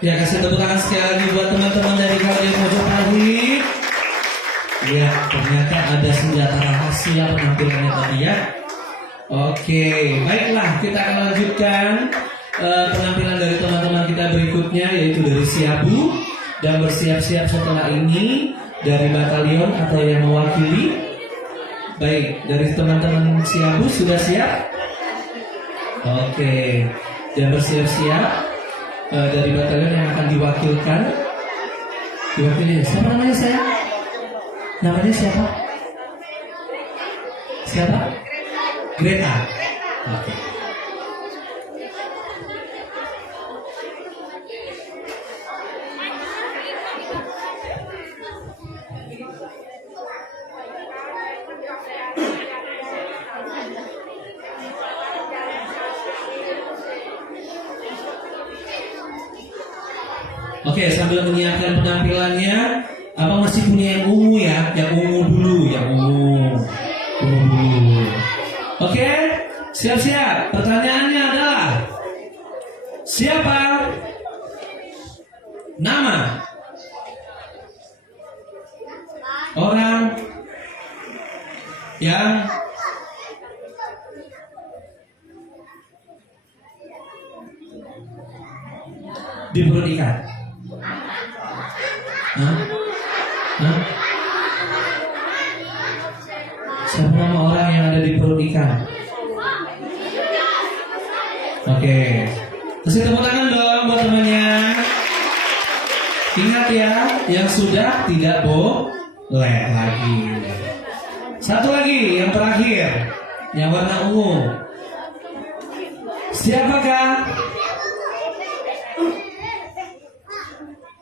Ya, kasih tepuk tangan sekali lagi buat teman-teman dari Kalian Mojopahit. Ternyata ada senjata rahasia penampilannya tadi ya. Oke, baiklah kita akan lanjutkan penampilan dari teman-teman kita berikutnya, yaitu dari Siabu. Dan bersiap-siap setelah ini dari batalion atau yang mewakili. Baik, dari teman-teman Siabu sudah siap? Oke, dan bersiap-siap dari batalion yang akan diwakilkan. Diwakili, siapa namanya saya? Namanya siapa? Siapa? Greta. Oke. Oke, sambil menyiapkan penampilannya, Abang masih punya yang ungu ya, yang ungu dulu, yang ungu dulu. Oke, siap-siap. Pertanyaannya adalah, siapa nama orang yang di perut ikan? Siapa nama orang yang ada di perut ikan? Oke, kasih tepuk tangan dong buat temannya. Ingat ya, yang sudah tidak boleh lagi. Satu lagi, yang terakhir, yang warna ungu. Siapakah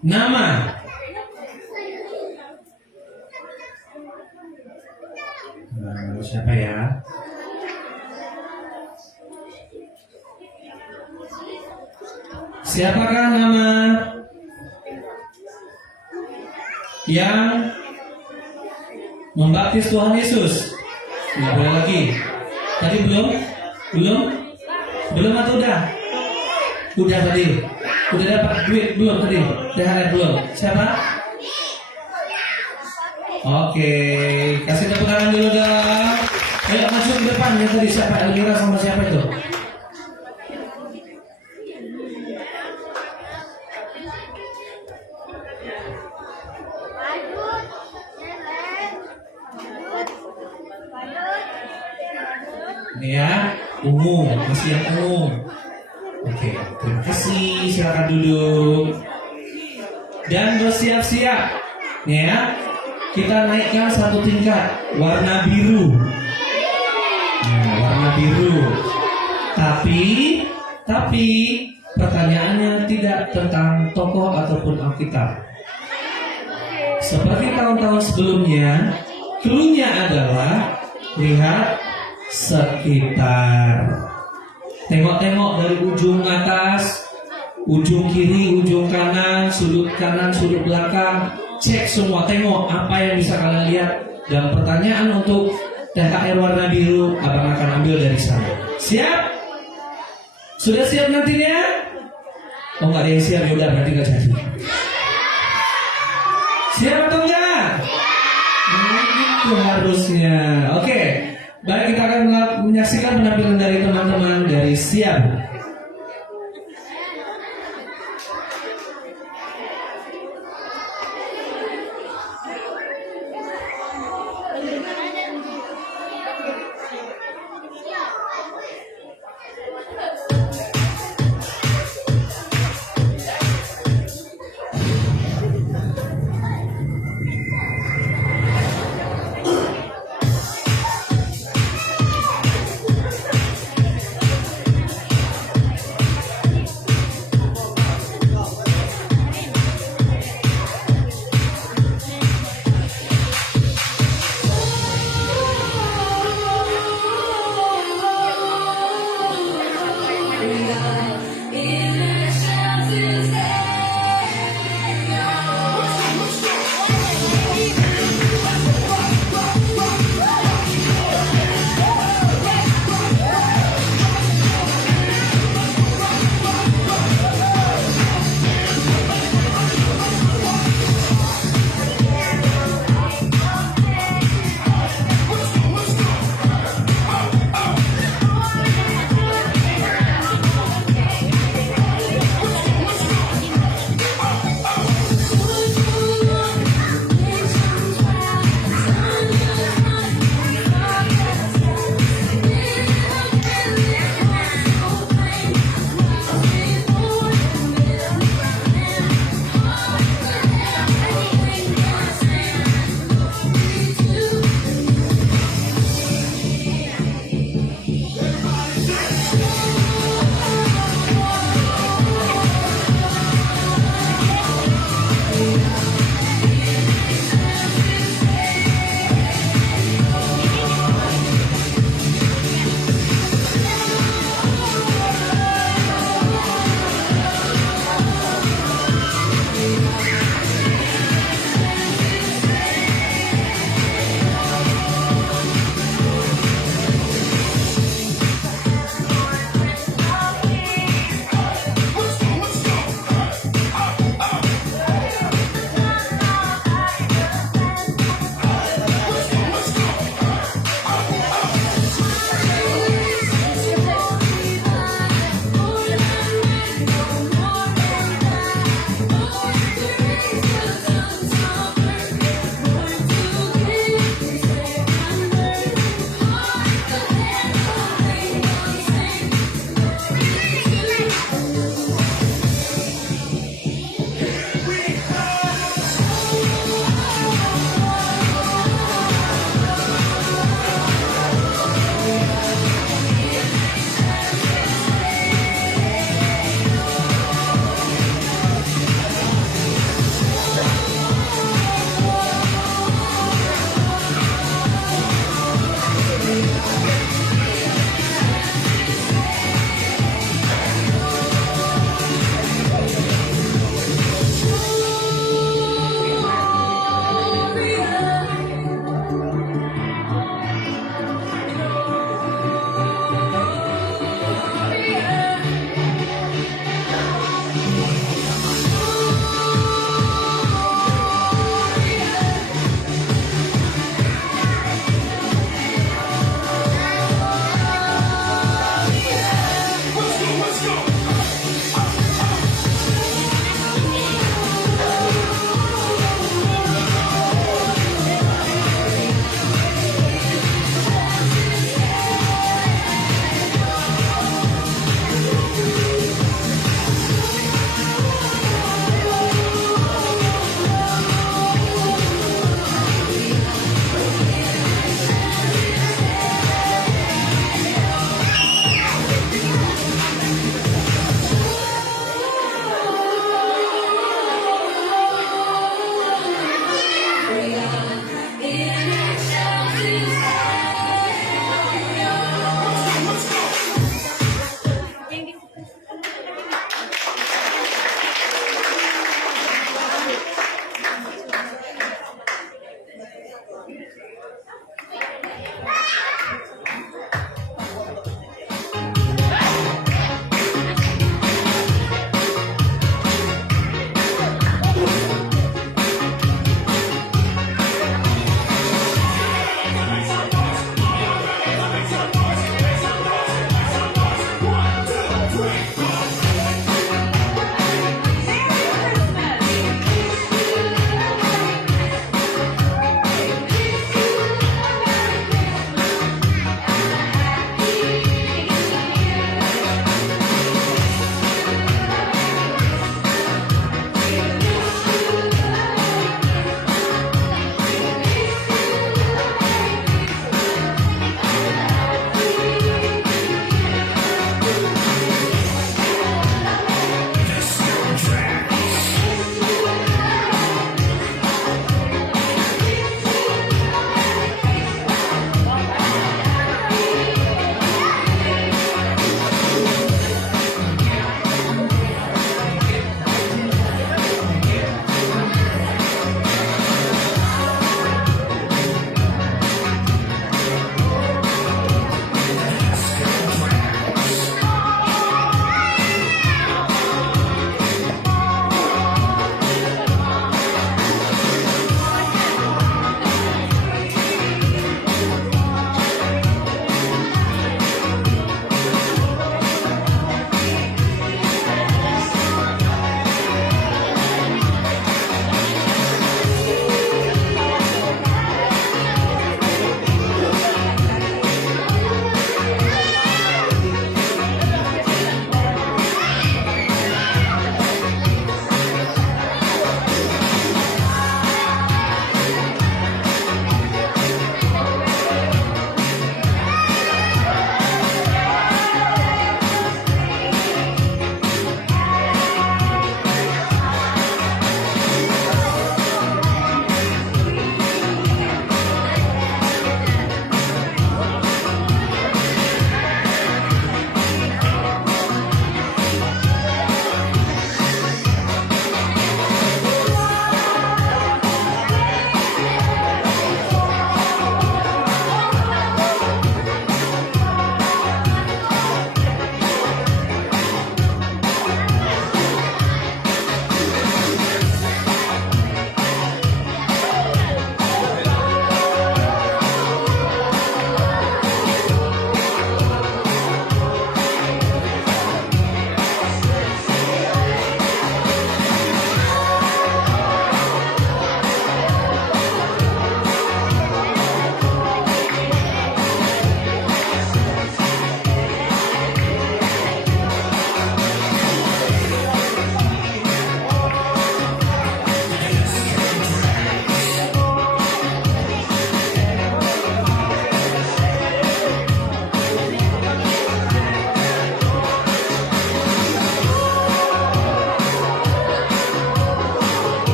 nama siapa ya? Siapakah nama yang membaptis Tuhan Yesus? Nggak boleh lagi. Tadi belum atau udah? Udah tadi. Udah dapat duit belum tadi? THR belum? Siapa? Oke, kasih tepuk tangan dulu dong. Ayo masuk ke depan ya tadi siapa? Elvira sama siapa itu? Ini ya, ungu, masih yang ungu. Oke, terima kasih. Silakan duduk dan bersiap-siap. Nih ya, kita naikkan satu tingkat, warna biru. Nah, warna biru. Tapi pertanyaannya tidak tentang tokoh ataupun Alkitab. Seperti tahun-tahun sebelumnya, clue-nya adalah lihat sekitar. Tengok-tengok dari ujung atas, ujung kiri, ujung kanan, sudut belakang. Cek semua, tengok apa yang bisa kalian lihat. Dan pertanyaan untuk THR warna biru, abang akan ambil dari sana. Siap? Sudah siap nantinya? Oh nggak ada yang siap, yaudah berarti nggak jadi. Siap atau enggak? Itu harusnya. Oke, baik, kita akan menyaksikan penampilan dari teman-teman dari Siap.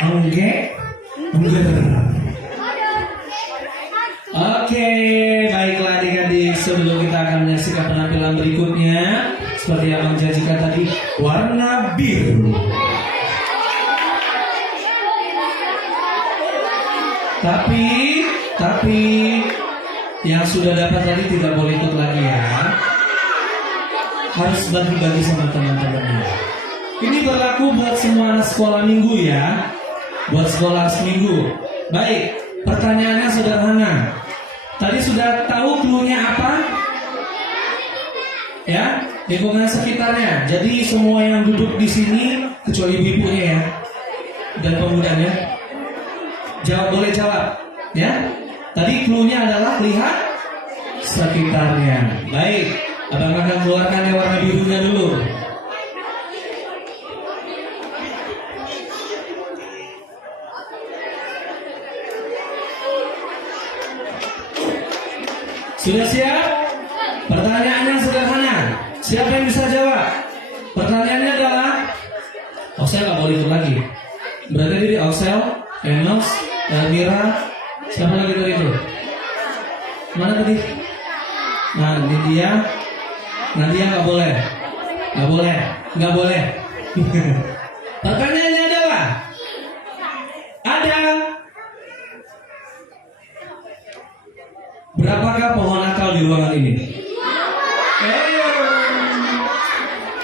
Enggak. Oke, baiklah adik-adik, sebelum kita akan menyaksikan penampilan berikutnya, seperti yang Abang janjikan tadi, warna biru. Tapi yang sudah dapat tadi tidak boleh ikut lagi ya. Harus bagi-bagi sama teman-temannya. Ini berlaku buat semua anak sekolah minggu ya. Buat sekolah seminggu. Baik, pertanyaannya sederhana. Tadi sudah tahu clue-nya apa? Ya, lingkungan sekitarnya. Jadi semua yang duduk di sini kecuali ibu-ibunya ya dan pemudanya. Boleh jawab, ya. Tadi clue-nya adalah lihat sekitarnya. Baik, abang akan keluarkan yang warna birunya dulu. Sudah siap? Pertanyaannya sederhana. Siapa yang bisa jawab? Pertanyaannya adalah Oksel nggak boleh ikut lagi. Berarti di Oksel, Enos, Elmira, siapa lagi tadi itu? Mana tadi? Nah, Nadia nggak boleh. Pertanyaannya adalah ada berapakah pohon Natal di ruangan ini?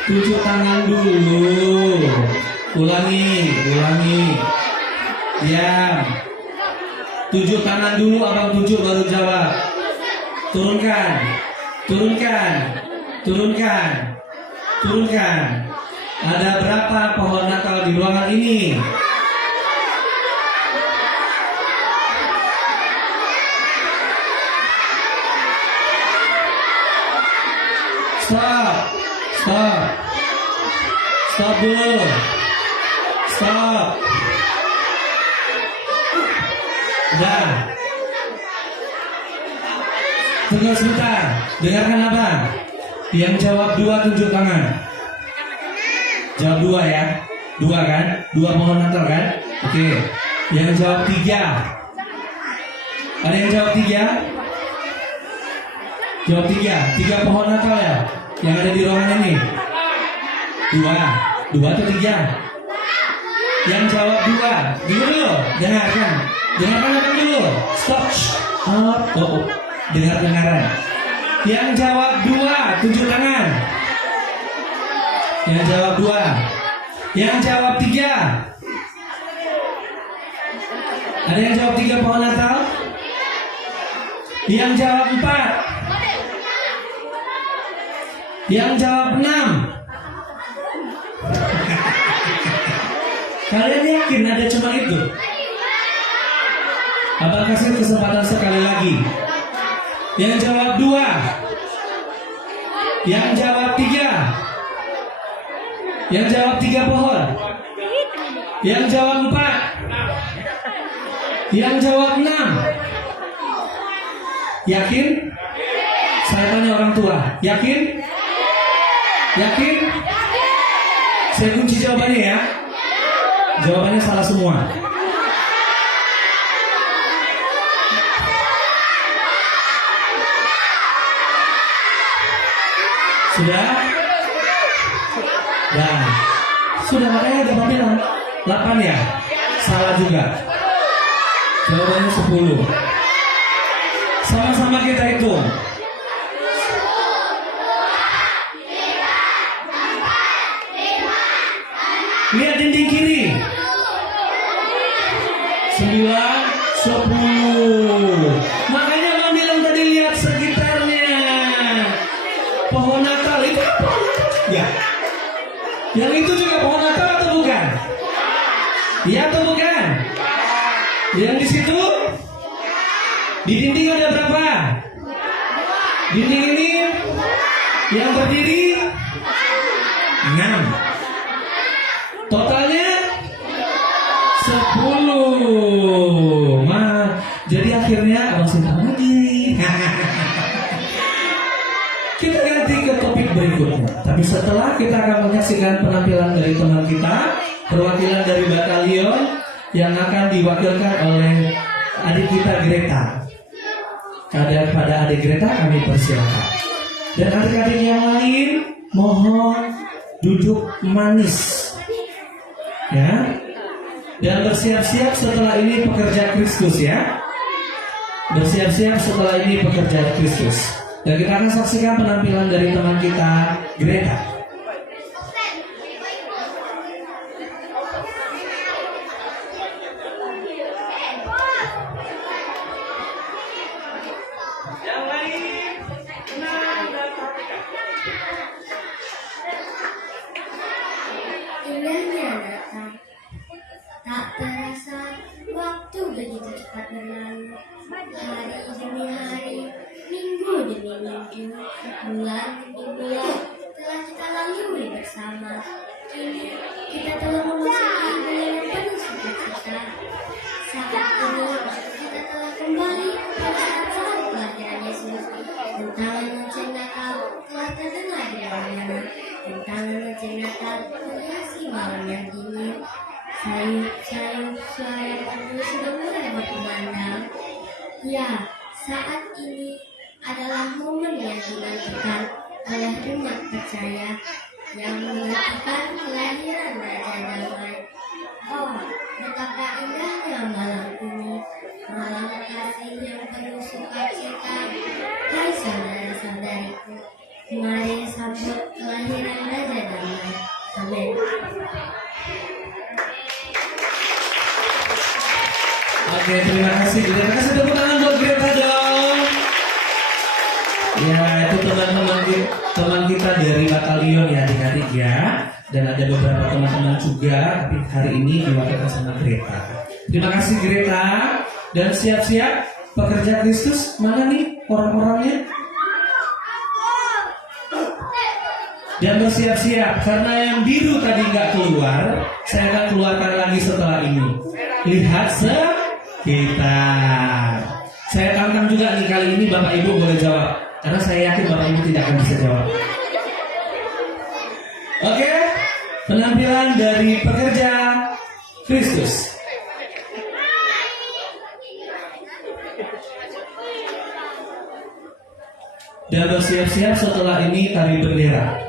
7 tangan dulu. Ulangi. Diam. 7 tangan dulu, abang 7 baru jawab. Turunkan. Ada berapa pohon Natal di ruangan ini? Stop dulu. Udah. Tunggu sebentar. Dengarkan abang. Yang jawab 2 tunjuk tangan. Jawab 2 ya. 2 kan? 2 pohon Natal kan? Oke. Yang jawab 3. Ada yang jawab 3? Jawab 3 pohon Natal ya? Yang ada di ruangan ini? 2 atau 3? Yang jawab 2 dulu, dengarkan apa dulu? Stop. Dengaran. Yang jawab 2 tunjuk tangan. Yang jawab 2. Yang jawab 3. Ada yang jawab 3 pohon Natal? Yang jawab 4. Yang jawab 6. Kalian yakin ada cuma itu? Abang kasih kesempatan sekali lagi. Yang jawab 2. Yang jawab 3. Yang jawab 3 pohon. Yang jawab 4. Yang jawab 6. Yakin? Saya tanya orang tua. Yakin? Saya kunci jawabannya ya. Jawabannya salah semua. Sudah? Dan sudah, makanya ada bilang 8 ya? Salah juga. Jawabannya 10. Sama-sama kita hitung. Lihat dinding kiri. 9, 10. Makanya Bang bilang tadi lihat sekitarnya. Pohon Natal itu apa? Ya. Yang itu juga pohon Natal atau bukan? Iya atau bukan? Yang di situ? Di dinding ada berapa? Dinding ini yang berdiri 6. Totalnya 10. Jadi akhirnya abang simpan lagi. Kita ganti ke topik berikutnya. Tapi setelah kita akan menyaksikan penampilan dari teman kita, perwakilan dari batalion yang akan diwakilkan oleh adik kita Greta. Pada adik Greta kami persilakan. Dan adik-adik yang lain mohon duduk manis, ya. Dan bersiap-siap setelah ini pekerja Kristus, ya. Bersiap-siap setelah ini pekerja Kristus. Dan kita akan saksikan penampilan dari teman kita Greta. Yang lain, tenang dan indahnya datang, tak terasa waktu begitu cepat berlalu. Hari demi hari, minggu demi minggu, bulan demi bulan telah kita lalui bersama. Kini kita telah memasuki bulan yang penuh sukacita. Saat ini kita telah kembali pada saat kelahiran Yesus. Tentangan lonceng Natal telah terdengar di mana-mana. Tentangan lonceng Natal menghiasi malam yang dingin. Sayup-sayup suara merdu sudah mulai berkumandang. Ya, saat ini adalah momen yang dinantikan oleh umat percaya yang menantikan kelahiran Raja Damai. Oh, betapa indahnya malam ini, malam kasih yang penuh sukacita. Hai saudara-saudariku, mari sambut kelahiran Raja Damai. Amin. Oke, terima kasih. Terima kasih, tepuk tangan buat Greta dong. Ya, itu teman kita dari batalion ya adik-adik ya. Dan ada beberapa teman-teman juga, tapi hari ini diwakilkan sama Greta. Terima kasih Greta. Dan siap-siap pekerja Kristus, mana nih orang-orangnya? Dan bersiap-siap, karena yang biru tadi nggak keluar, saya akan keluarkan lagi setelah ini. Lihat sekitar. Saya tantang juga nih kali ini Bapak Ibu boleh jawab, karena saya yakin Bapak Ibu tidak akan bisa jawab. Oke, penampilan dari pekerja Kristus. Dan bersiap-siap setelah ini tari bendera.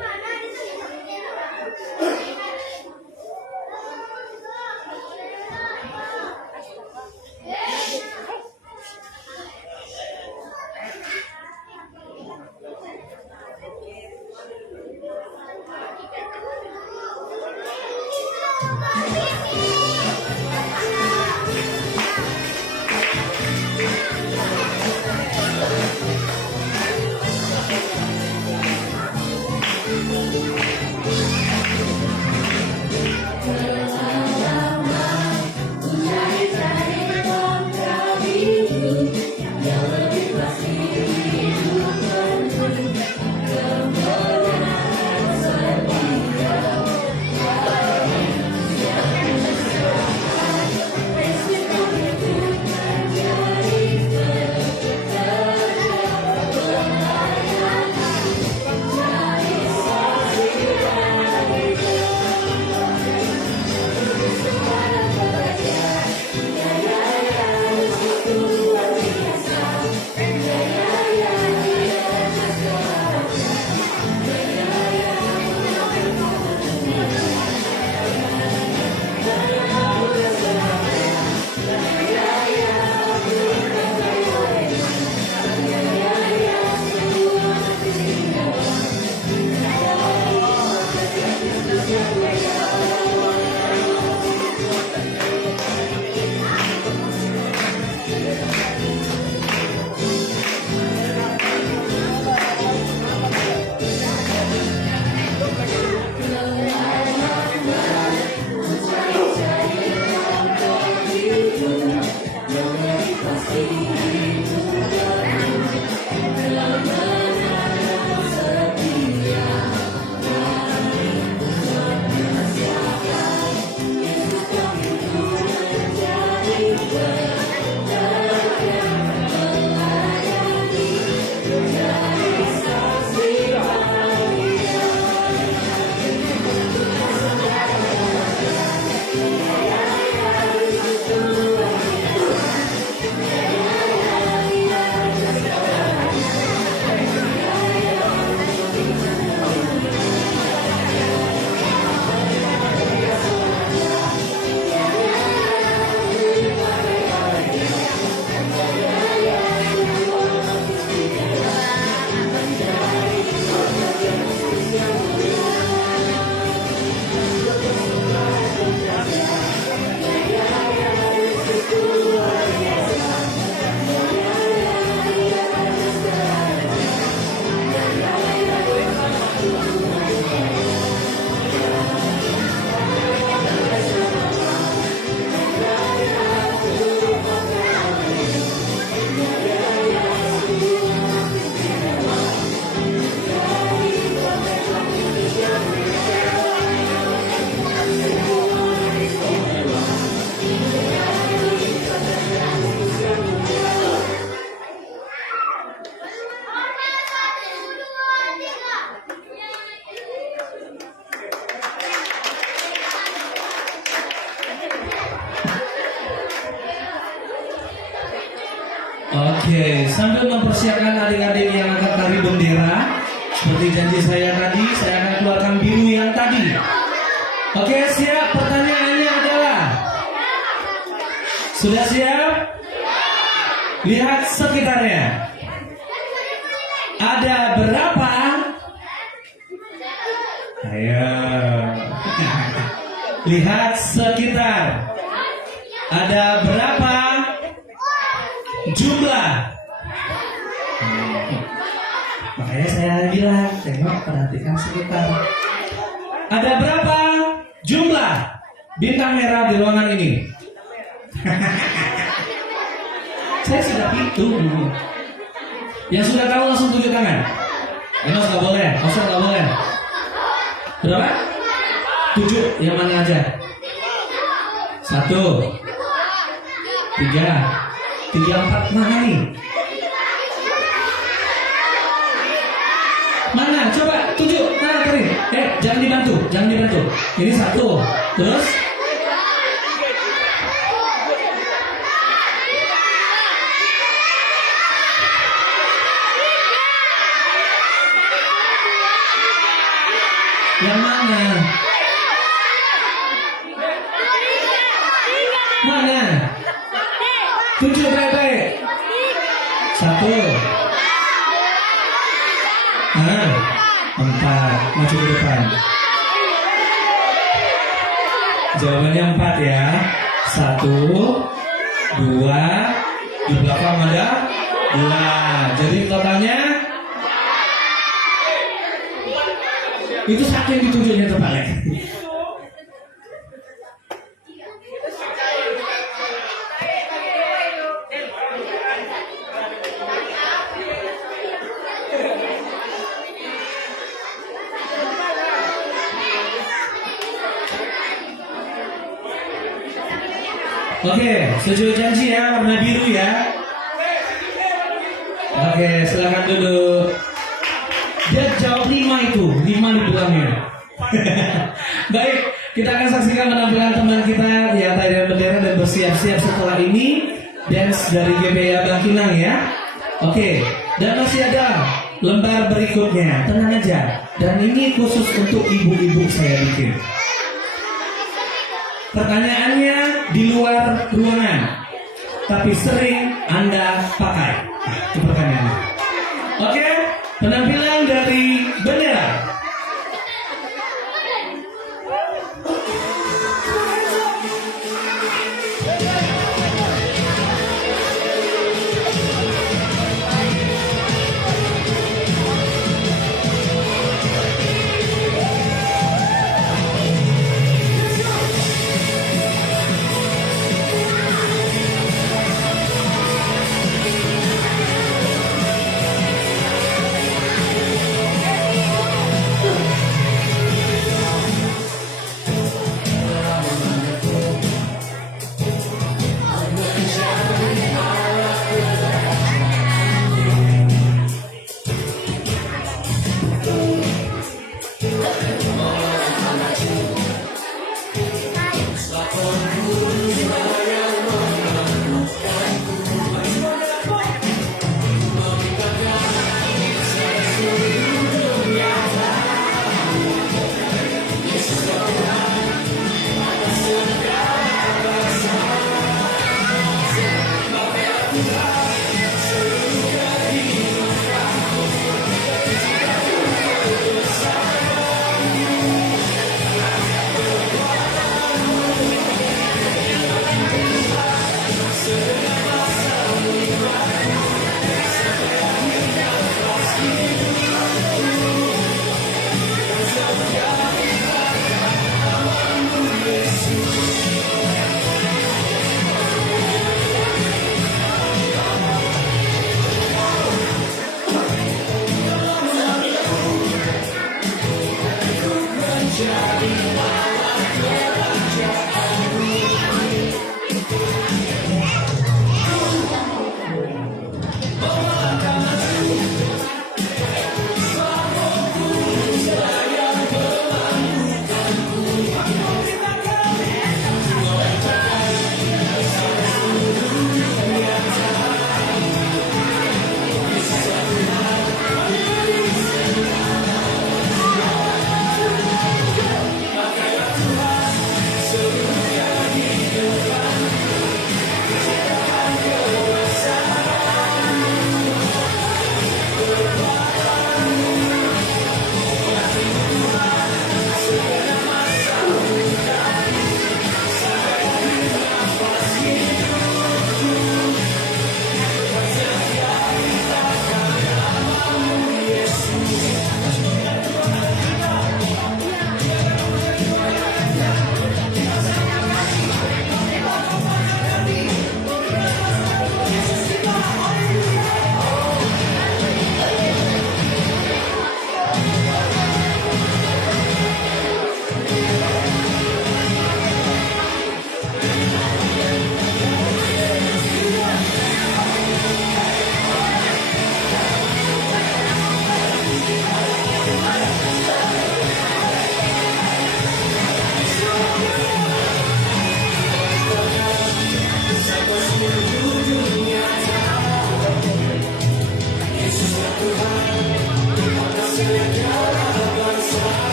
Oke, sambil mempersiapkan adik-adik yang akan tari bendera, seperti janji saya tadi, saya akan keluarkan biru yang tadi. Oke, siap? Pertanyaannya adalah, sudah siap? Lihat sekitarnya. Ada berapa? Ayo. Lihat sekitar. Ada berapa jumlah? Makanya saya bilang, tengok, perhatikan sekitar. Ada berapa jumlah bintang merah di ruangan ini? Saya sudah hitung dulu. Yang sudah tahu langsung tunjuk tangan. Enos nggak boleh, Oscar nggak boleh. Berapa? 7, yang mana aja? 1, 3, 4, mana nih? Mana? Coba tunjuk. Nah, kering. Jangan dibantu, jangan dibantu. Ini 1, terus yang mana? Mana? Tunjuk baik-baik. 1, 4. Maju ke depan. Jawabannya 4 ya. 1, 2. Di belakang ada 2. Jadi totalnya itu satu yang ditunjuknya terbalik. Oke, setuju janji ya, warna biru ya. Oke, silakan duduk. Dia jawab 5 itu, 5 dibilangnya. Baik, kita akan saksikan penampilan teman kita yang tarian bendera dan bersiap-siap setelah ini dance dari GPA Bangkinang ya. Oke, dan masih ada lembar berikutnya, tenang aja. Dan ini khusus untuk ibu-ibu saya bikin. Pertanyaannya di luar ruangan, tapi sering Anda pakai. Itu pertanyaannya. Oke, penampilan dari bendera.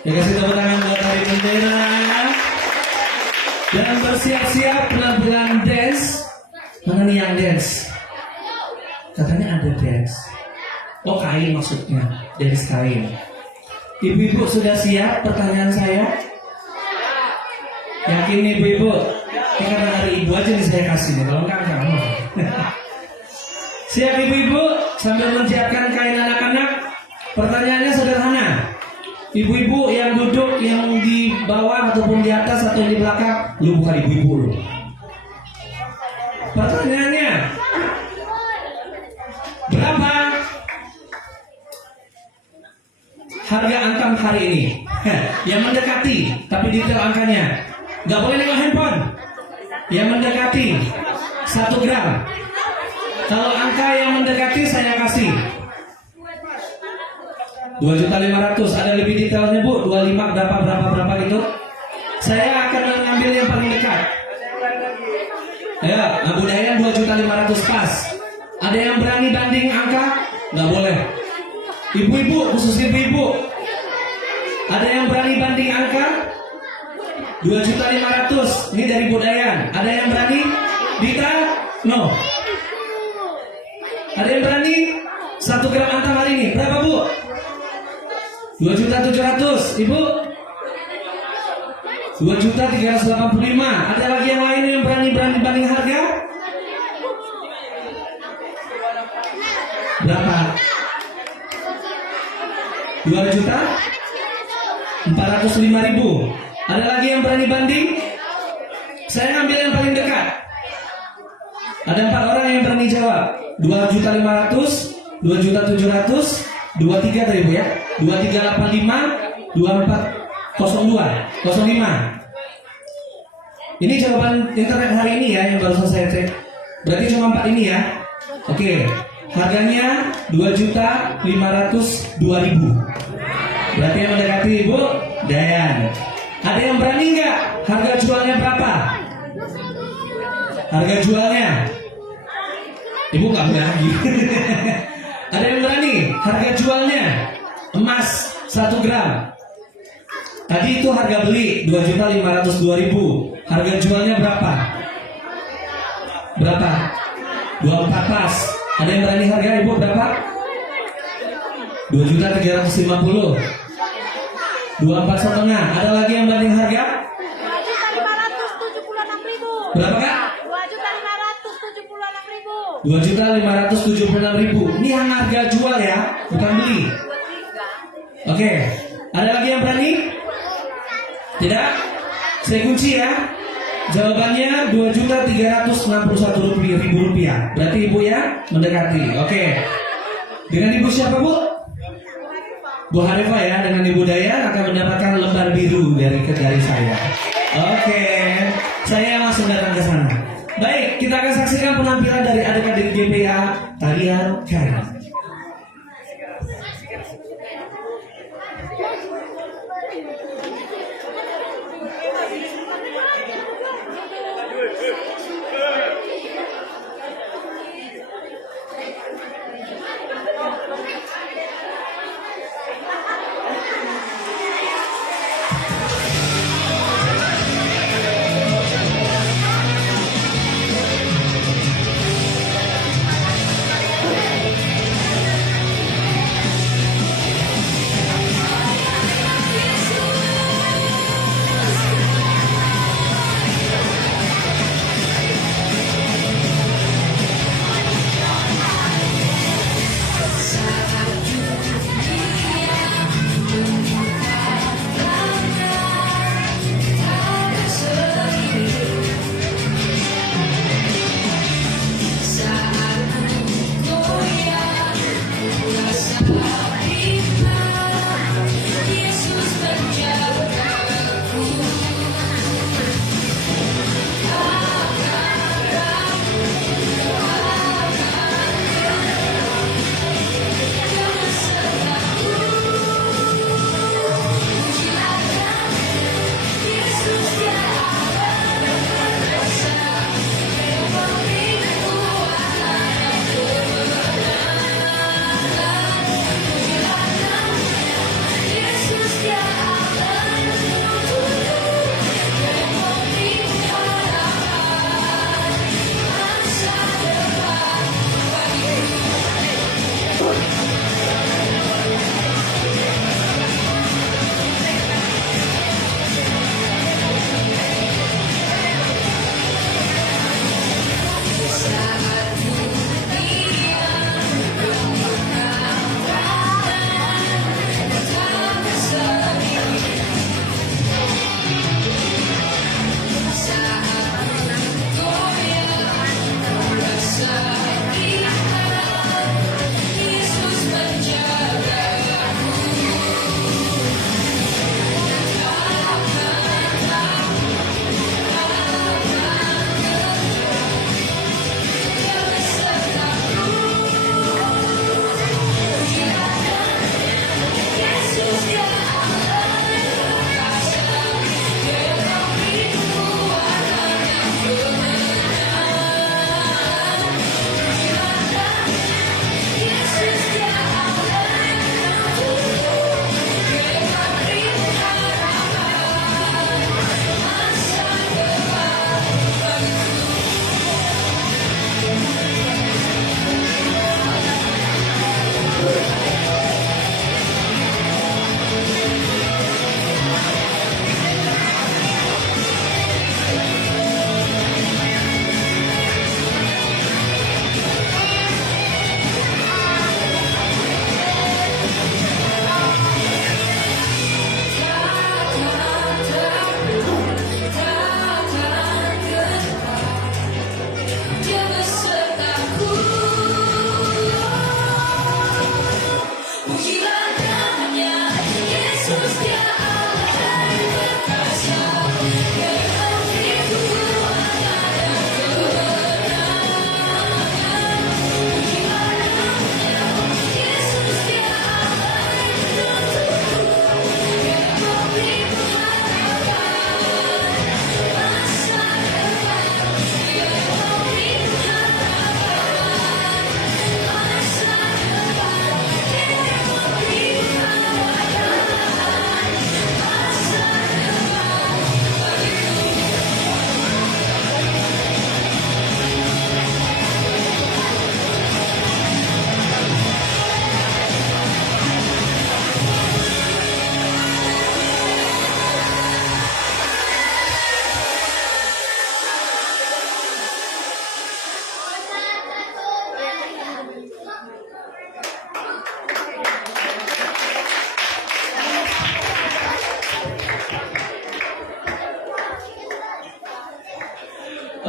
Ya kasih tepuk tangan buat Hari Bendera. Dan bersiap-siap pelan-pelan dance. Mana nih yang dance? Katanya ada dance. Oh, kain maksudnya, dance kain. Ibu-ibu sudah siap pertanyaan saya? Yakin ibu-ibu? Ini karena hari ibu aja nih saya kasih nih, kalau enggak kamu. Siap ibu-ibu sambil menyiapkan kain anak-anak. Pertanyaannya sederhana. Ibu-ibu yang duduk yang di bawah ataupun di atas atau di belakang, lu bukan ibu-ibu lu. Pertanyaannya, berapa harga angka hari ini? Yang mendekati, tapi detail angkanya. Gak boleh nengok handphone. Yang mendekati 1 gram. Kalau angka yang mendekati saya kasih 2.500.000. Ada lebih detailnya bu, 25 berapa gitu. Saya akan mengambil yang paling dekat. Ya, Abu Dayan 2.500.000 pas. Ada yang berani banding angka? Nggak boleh. Ibu-ibu, khusus ibu-ibu. Ada yang berani banding angka? 2.500.000. Ini dari Bu Dayan. Ada yang berani? Dita? No. Ada yang berani? 1 gram antam hari ini. Berapa bu? 2.700.000. Ibu? 2.385.000. Ada lagi yang lain yang berani banding harga? Berapa? 2.405.000. Ada lagi yang berani banding? Saya ambil yang paling dekat. Ada 4 orang yang berani jawab. 2.500.000, 2.700.000, 23 tadi bu ya. 2385, 2402, 05. Ini jawaban internet hari ini ya yang baru saya cek. Berarti cuma 4 ini ya. Oke. Harganya 2.502.000. Berarti yang mendekati Ibu Dayan. Ada yang berani nggak? Harga jualnya berapa? Harga jualnya? Ibu nggak berani. Ada yang berani? Harga jualnya? Emas 1 gram. Tadi itu harga beli 2.502.000. Harga jualnya berapa? Berapa? 24 pas. Ada yang berani harga ibu berapa? 2.350.000. 24 setengah. Ada lagi yang banding harga? 2.576.000. Berapa kak? 2.576.000. Ini yang harga jual ya, bukan beli. Oke. Ada lagi yang berani? Tidak? Saya kunci ya. Jawabannya 2.361.000 rupiah. Berarti ibu ya mendekati. Oke. Dengan ibu siapa bu? Bu Harifa ya. Dengan ibu Dayan akan mendapatkan lembar biru dari saya. Oke. Saya langsung datang ke sana. Baik, kita akan saksikan penampilan dari adik-adik GPA tarian kain.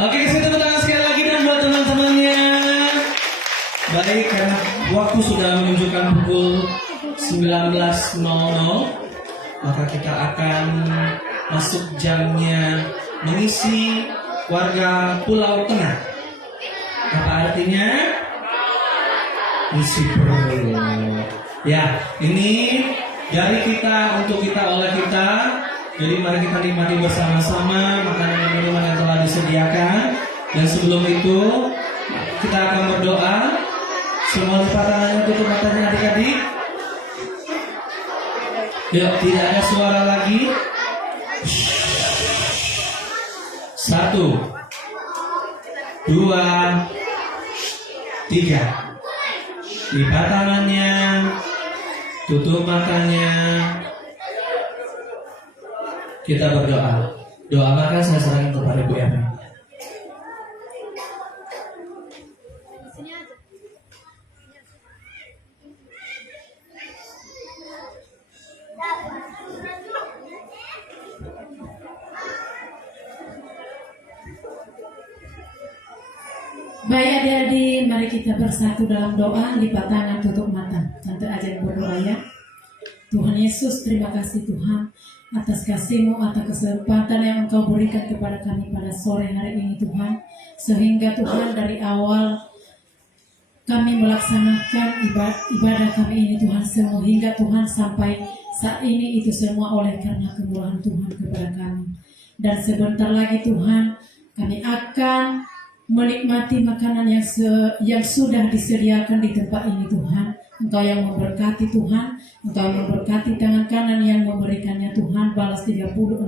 Oke, kasih tepuk tangan sekali lagi dan buat teman-temannya. Baik, karena waktu sudah menunjukkan pukul 19.00, maka kita akan masuk jamnya mengisi warga Pulau Tengah. Apa artinya? Misi perut. Ya, ini dari kita, untuk kita, oleh kita. Jadi mari kita nikmati bersama-sama makanan dan minuman yang telah disediakan. Dan sebelum itu kita akan berdoa. Semua lipat tangannya, tutup matanya adik-adik. Yuk, tidak ada suara lagi. 1, 2, 3. Lipat tangannya, tutup matanya. Kita berdoa. Doa maka saya serahkan kepada Bu Erna. Baik adik-adik, mari kita bersatu dalam doa, lipat tangan, tutup mata. Tante ajar berdoa ya. Tuhan Yesus, terima kasih Tuhan atas kasih-Mu, atas kesempatan yang Engkau berikan kepada kami pada sore hari ini Tuhan. Sehingga Tuhan dari awal kami melaksanakan ibadah kami ini Tuhan semua, hingga Tuhan sampai saat ini itu semua oleh karena kemurahan Tuhan kepada kami. Dan sebentar lagi Tuhan kami akan menikmati makanan yang sudah disediakan di tempat ini Tuhan. Engkau yang memberkati Tuhan, Engkau yang memberkati tangan kanan yang memberikannya Tuhan, balas 30, 60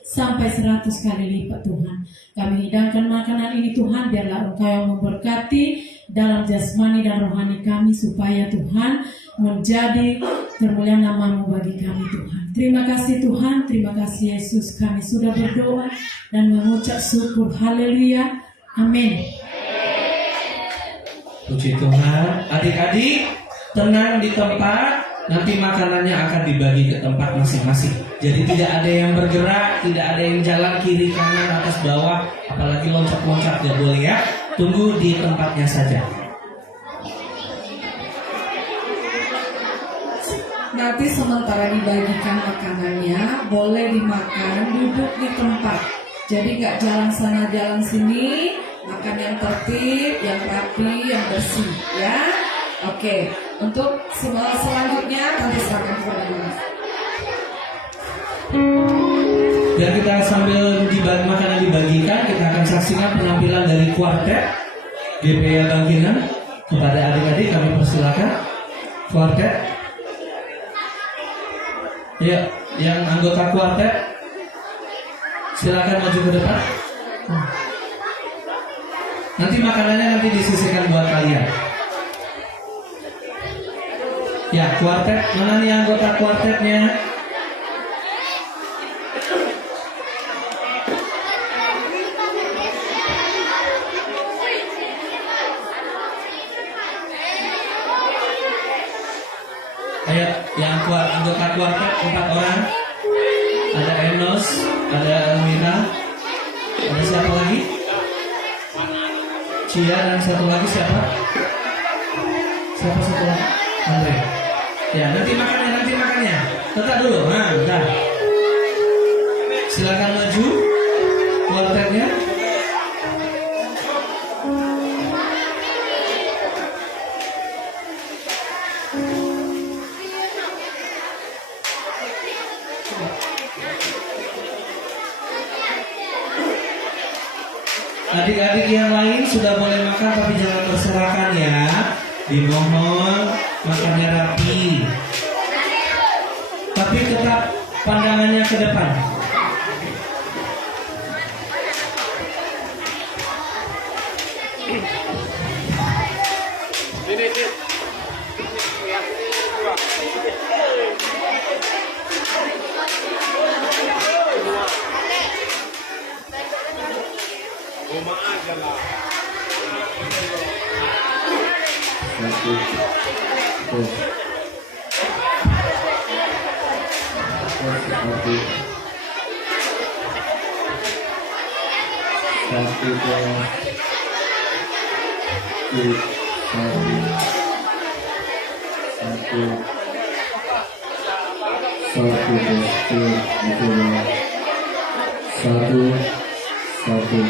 sampai 100 kali lipat Tuhan. Kami hidangkan makanan ini Tuhan, biarlah Engkau yang memberkati dalam jasmani dan rohani kami, supaya Tuhan menjadi termulia nama-Mu bagi kami Tuhan. Terima kasih Tuhan, terima kasih Yesus, kami sudah berdoa dan mengucap syukur. Haleluya. Amin. Puji Tuhan. Adik-adik tenang di tempat. Nanti makanannya akan dibagi ke tempat masing-masing. Jadi tidak ada yang bergerak, tidak ada yang jalan kiri kanan atas bawah, apalagi loncat-loncat, tidak boleh ya. Tunggu di tempatnya saja. Nanti sementara dibagikan makanannya, boleh dimakan duduk di tempat. Jadi nggak jalan sana jalan sini, makan yang tertib, yang rapi, yang bersih, ya. Oke, untuk selanjutnya nanti serahkan kepada Mas. Dan kita sambil makanan dibagikan, kita akan saksikan penampilan dari kuartet GPA Bangkinang. Kepada adik-adik kami persilakan kuartet. Ya, yang anggota kuartet silakan maju ke depan. Nanti makanannya nanti disisihkan buat kalian. Ya, kuartet, mana nih anggota kuartetnya? Ayo, yang anggota kuartet 4 orang. Ada Enos, ada Elmira, ada siapa lagi? Cia, dan satu lagi siapa? Siapa satu lagi? Andre. Ya, nanti makannya. Tetap dulu. Nah, bentar. Silakan maju kuartetnya. Adik-adik yang lain sudah boleh makan, tapi jangan berserakan ya. Dimohon makannya rapi, tapi tetap pandangannya ke depan. satu dua satu. Satu, cek.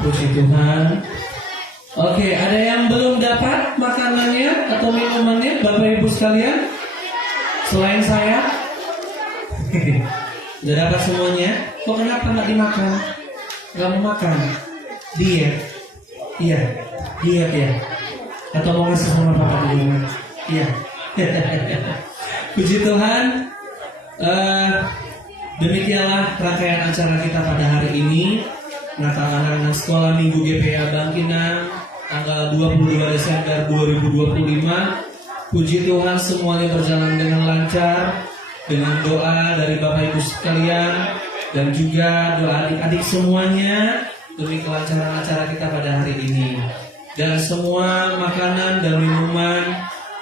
Puji Tuhan. Oke, ada yang belum dapat makanannya atau minumannya, Bapak Ibu sekalian? Selain saya, udah dapat semuanya. Kok kenapa nggak dimakan? Nggak mau makan? Diet? Iya, diet ya. Atau mau ngasih sama Bapak dulu? Iya. Puji Tuhan. Demikianlah rangkaian acara kita pada hari ini. Natal anak-anak sekolah Minggu GPA Bangkinang tanggal 22 Desember 2025. Puji Tuhan semuanya berjalan dengan lancar, dengan doa dari Bapak Ibu sekalian dan juga doa adik-adik semuanya demi kelancaran acara kita pada hari ini. Dan semua makanan dan minuman,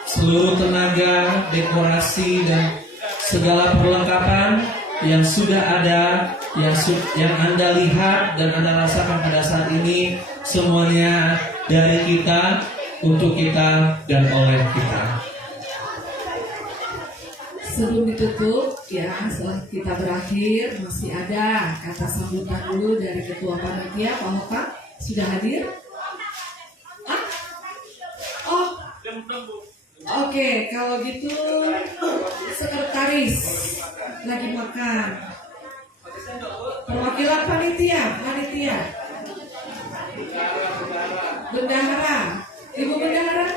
seluruh tenaga, dekorasi dan segala perlengkapan yang sudah ada, yang Anda lihat dan Anda rasakan pada saat ini, semuanya dari kita, untuk kita, dan oleh kita. Sebelum ditutup, ya, setelah kita berakhir, masih ada kata sambutan dulu dari Ketua Panitia, Pak Moka. Sudah hadir? Hah? Oh, oke, kalau gitu sekretaris lagi makan. Perwakilan panitia, bendahara, ibu bendahara.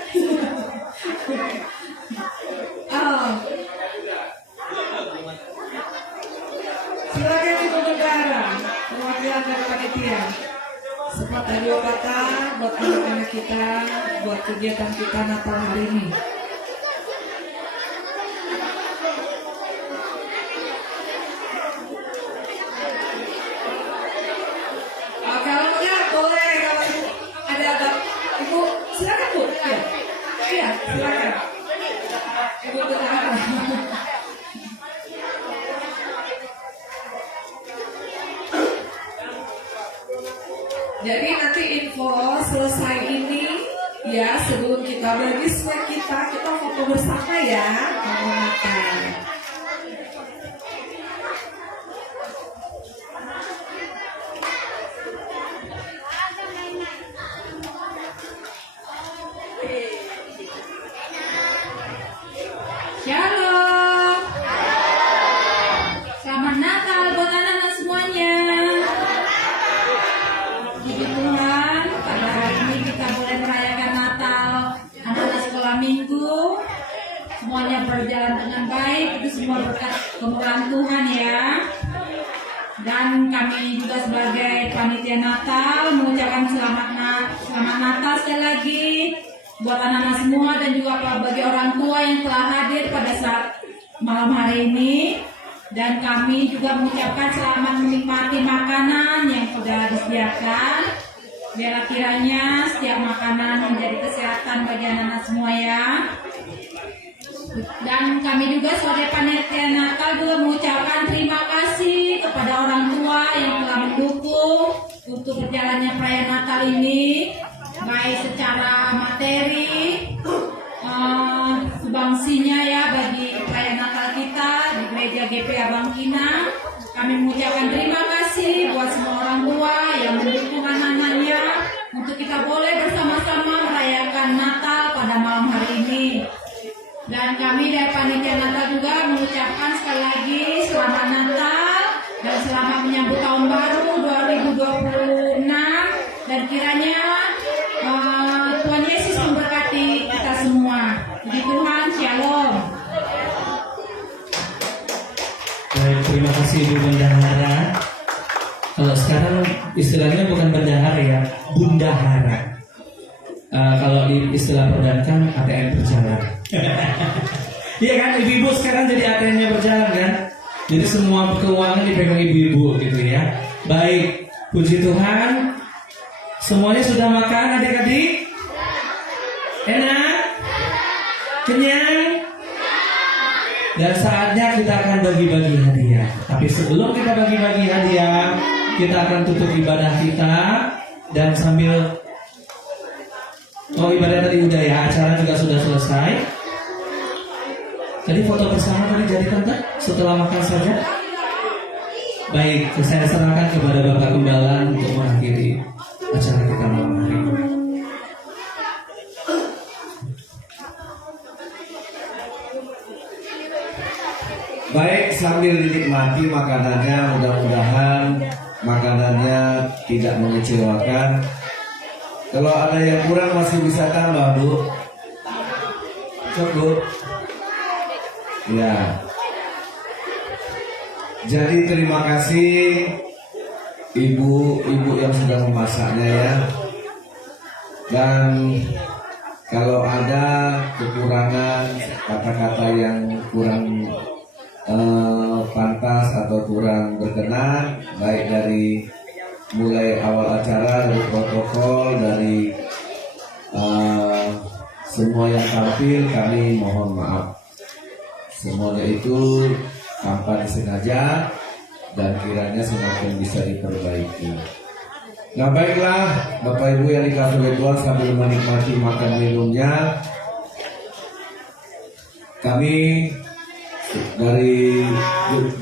Oh, silakan ibu bendahara, perwakilan dari panitia. Sepatah dua kata buat anak-anak kita, buat kegiatan kita Natal hari ini. Kalau enggak boleh, kalau ada ibu, silakan bu. Iya, silakan. Ibu bendahara. Jadi nanti info selesai ini ya, sebelum kita bagi snack kita foto bersama ya, mau makan. Shalom. Selamat Natal buat anak-anak semuanya. Puji Tuhan, pada hari ini kita boleh merayakan Natal anak-anak sekolah minggu. Semuanya berjalan dengan baik, itu semua berkat kemurahan Tuhan ya. Dan kami juga sebagai panitia Natal mengucapkan selamat Natal sekali lagi buat anak-anak semua, dan juga bagi orang tua yang telah hadir pada saat malam hari ini. Dan kami juga mengucapkan selamat menikmati makanan yang sudah disediakan. Biarlah kiranya setiap makanan menjadi kesehatan bagi anak-anak semua ya. Dan kami juga sebagai panitia Natal juga mengucapkan terima kasih kepada orang tua yang telah mendukung untuk berjalannya perayaan Natal ini, baik secara materi, sumbangsinya ya bagi perayaan Natal kita di Gereja GPA Bangkina. Kami mengucapkan terima kasih buat semua orang tua yang mendukung anak-anaknya untuk kita boleh bersama-sama merayakan Natal pada malam hari ini. Dan kami dari panitia Natal juga mengucapkan sekali lagi selamat Natal dan selamat menyambut tahun baru 2026. Dan kiranya Tuhan Yesus memberkati kita semua. Puji Tuhan, Shalom. Baik, terima kasih Ibu Bendahara. Kalau sekarang istilahnya bukan bendahara ya, bundahara. Kalau di istilah perbankan ATM berjalan. Iya kan, ibu-ibu sekarang jadi ATM-nya berjalan kan. Jadi semua keuangan dipegang ibu-ibu gitu ya. Baik, puji Tuhan. Semuanya sudah makan adik-adik? Enak? Kenyang? Dan saatnya kita akan bagi-bagi hadiah. Tapi sebelum kita bagi-bagi hadiah, kita akan tutup ibadah kita. Dan sambil ibadah tadi udah ya, acara juga sudah selesai. Tadi foto bersama tadi jadi tante setelah makan saja. Baik, saya serahkan kepada Bapak Gembala untuk mengakhiri acara kita malam hari ini. Baik, sambil dinikmati makanannya, mudah-mudahan makanannya tidak mengecewakan. Kalau ada yang kurang masih bisa tambah, Bu. Cukup. Ya. Jadi terima kasih ibu-ibu yang sudah memasaknya ya. Dan kalau ada kekurangan kata-kata yang kurang pantas atau kurang berkenan, baik dari mulai awal acara, dari protokol, dari semua yang tampil, kami mohon maaf. Semuanya itu tanpa disengaja dan kiranya semakin bisa diperbaiki. Nah baiklah Bapak Ibu yang dikasih oleh Tuhan, sambil menikmati makan minumnya, kami dari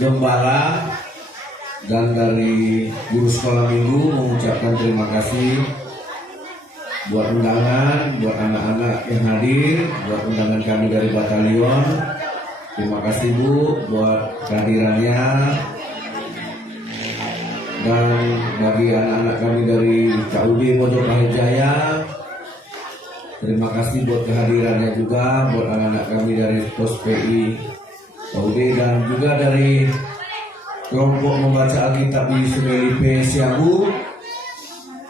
Gembala dan dari guru sekolah minggu mengucapkan terima kasih buat undangan, buat anak-anak yang hadir, buat undangan kami dari batalion. Terima kasih Bu buat kehadirannya. Dan bagi anak-anak kami dari KUD Mojokerto Jaya, terima kasih buat kehadirannya juga. Buat anak-anak kami dari Pos PI KUD dan juga dari kelompok membaca Alkitab di Sungai Lipe Siabu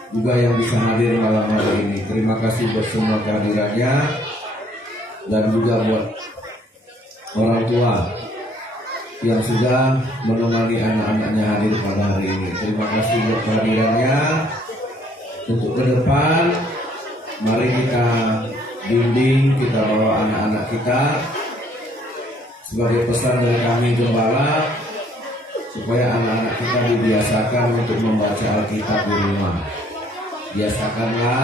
juga yang bisa hadir malam hari ini. Terima kasih buat semua kehadirannya dan juga buat orang tua yang sudah menemani anak-anaknya hadir pada hari ini. Terima kasih buat kehadirannya. Untuk ke depan, mari kita bimbing, kita bawa anak-anak kita sebagai pesan dari kami Gembala, supaya anak-anak kita dibiasakan untuk membaca Alkitab di rumah. Biasakanlah